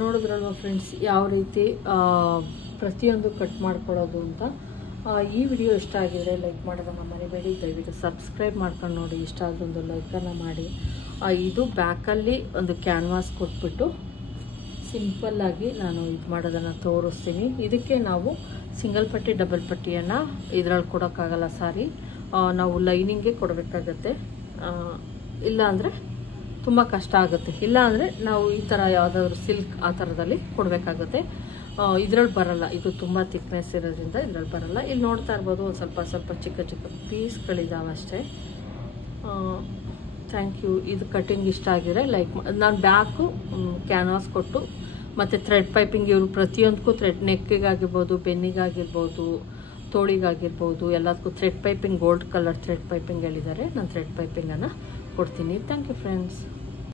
ನೋಡಿದ್ರಲ್ವ ಫ್ರೆಂಡ್ಸ್ ಯಾವ ರೀತಿ ಪ್ರತಿಯೊಂದು ಕಟ್ ಮಾಡ್ಕೊಳ್ಳೋದು ಅಂತ. ಈ ವಿಡಿಯೋ ಇಷ್ಟ ಆಗಿದ್ರೆ ಲೈಕ್ ಮಾಡೋದನ್ನು ಮರಿಬೇಡಿ. ದಯವಿಟ್ಟು ಸಬ್ಸ್ಕ್ರೈಬ್ ಮಾಡ್ಕೊಂಡು ನೋಡಿ. ಇಷ್ಟ ಆದೊಂದು ಲೈಕನ್ನು ಮಾಡಿ. ಇದು ಬ್ಯಾಕಲ್ಲಿ ಒಂದು ಕ್ಯಾನ್ವಾಸ್ ಕೊಟ್ಬಿಟ್ಟು ಸಿಂಪಲ್ಲಾಗಿ ನಾನು ಇದು ಮಾಡೋದನ್ನು ತೋರಿಸ್ತೀನಿ. ಇದಕ್ಕೆ ನಾವು ಸಿಂಗಲ್ ಪಟ್ಟಿ ಡಬಲ್ ಪಟ್ಟಿಯನ್ನು ಇದರಲ್ಲಿ ಕೊಡೋಕ್ಕಾಗಲ್ಲ. ಸಾರಿ, ನಾವು ಲೈನಿಂಗ್ಗೆ ಕೊಡಬೇಕಾಗತ್ತೆ. ಇಲ್ಲಾಂದರೆ ತುಂಬ ಕಷ್ಟ ಆಗುತ್ತೆ. ಇಲ್ಲ ಅಂದರೆ ನಾವು ಈ ಥರ ಯಾವುದಾದ್ರೂ ಸಿಲ್ಕ್ ಆ ಥರದಲ್ಲಿ ಕೊಡಬೇಕಾಗುತ್ತೆ. ಇದ್ರಲ್ಲಿ ಬರಲ್ಲ, ಇದು ತುಂಬ ಥಿಕ್ನೆಸ್ ಇರೋದ್ರಿಂದ ಇದ್ರಲ್ಲಿ ಬರಲ್ಲ. ಇಲ್ಲಿ ನೋಡ್ತಾ ಇರ್ಬೋದು ಒಂದು ಸ್ವಲ್ಪ ಚಿಕ್ಕ ಚಿಕ್ಕ ಪೀಸ್ಗಳಿದ್ದಾವೆ ಅಷ್ಟೇ. Thank you. ಇದು ಕಟಿಂಗ್ ಇಷ್ಟ ಆಗಿದ್ರೆ ಲೈಕ್ ನಾನು ಬ್ಯಾಕು ಕ್ಯಾನ್ವಾಸ್ ಕೊಟ್ಟು ಮತ್ತು ಥ್ರೆಡ್ ಪೈಪಿಂಗ್ ಇವರು ಪ್ರತಿಯೊಂದಕ್ಕೂ ನೆಕ್ಕಿಗಾಗಿರ್ಬೋದು, ಬೆನ್ನಿಗಾಗಿರ್ಬೋದು, ತೋಳಿಗಾಗಿರ್ಬೋದು ಎಲ್ಲದಕ್ಕೂ thread piping, gold colour thread piping ಹೇಳಿದ್ದಾರೆ. ನಾನು ಥ್ರೆಡ್ ಪೈಪಿಂಗನ್ನು ಕೊಡ್ತೀನಿ. Thank you friends.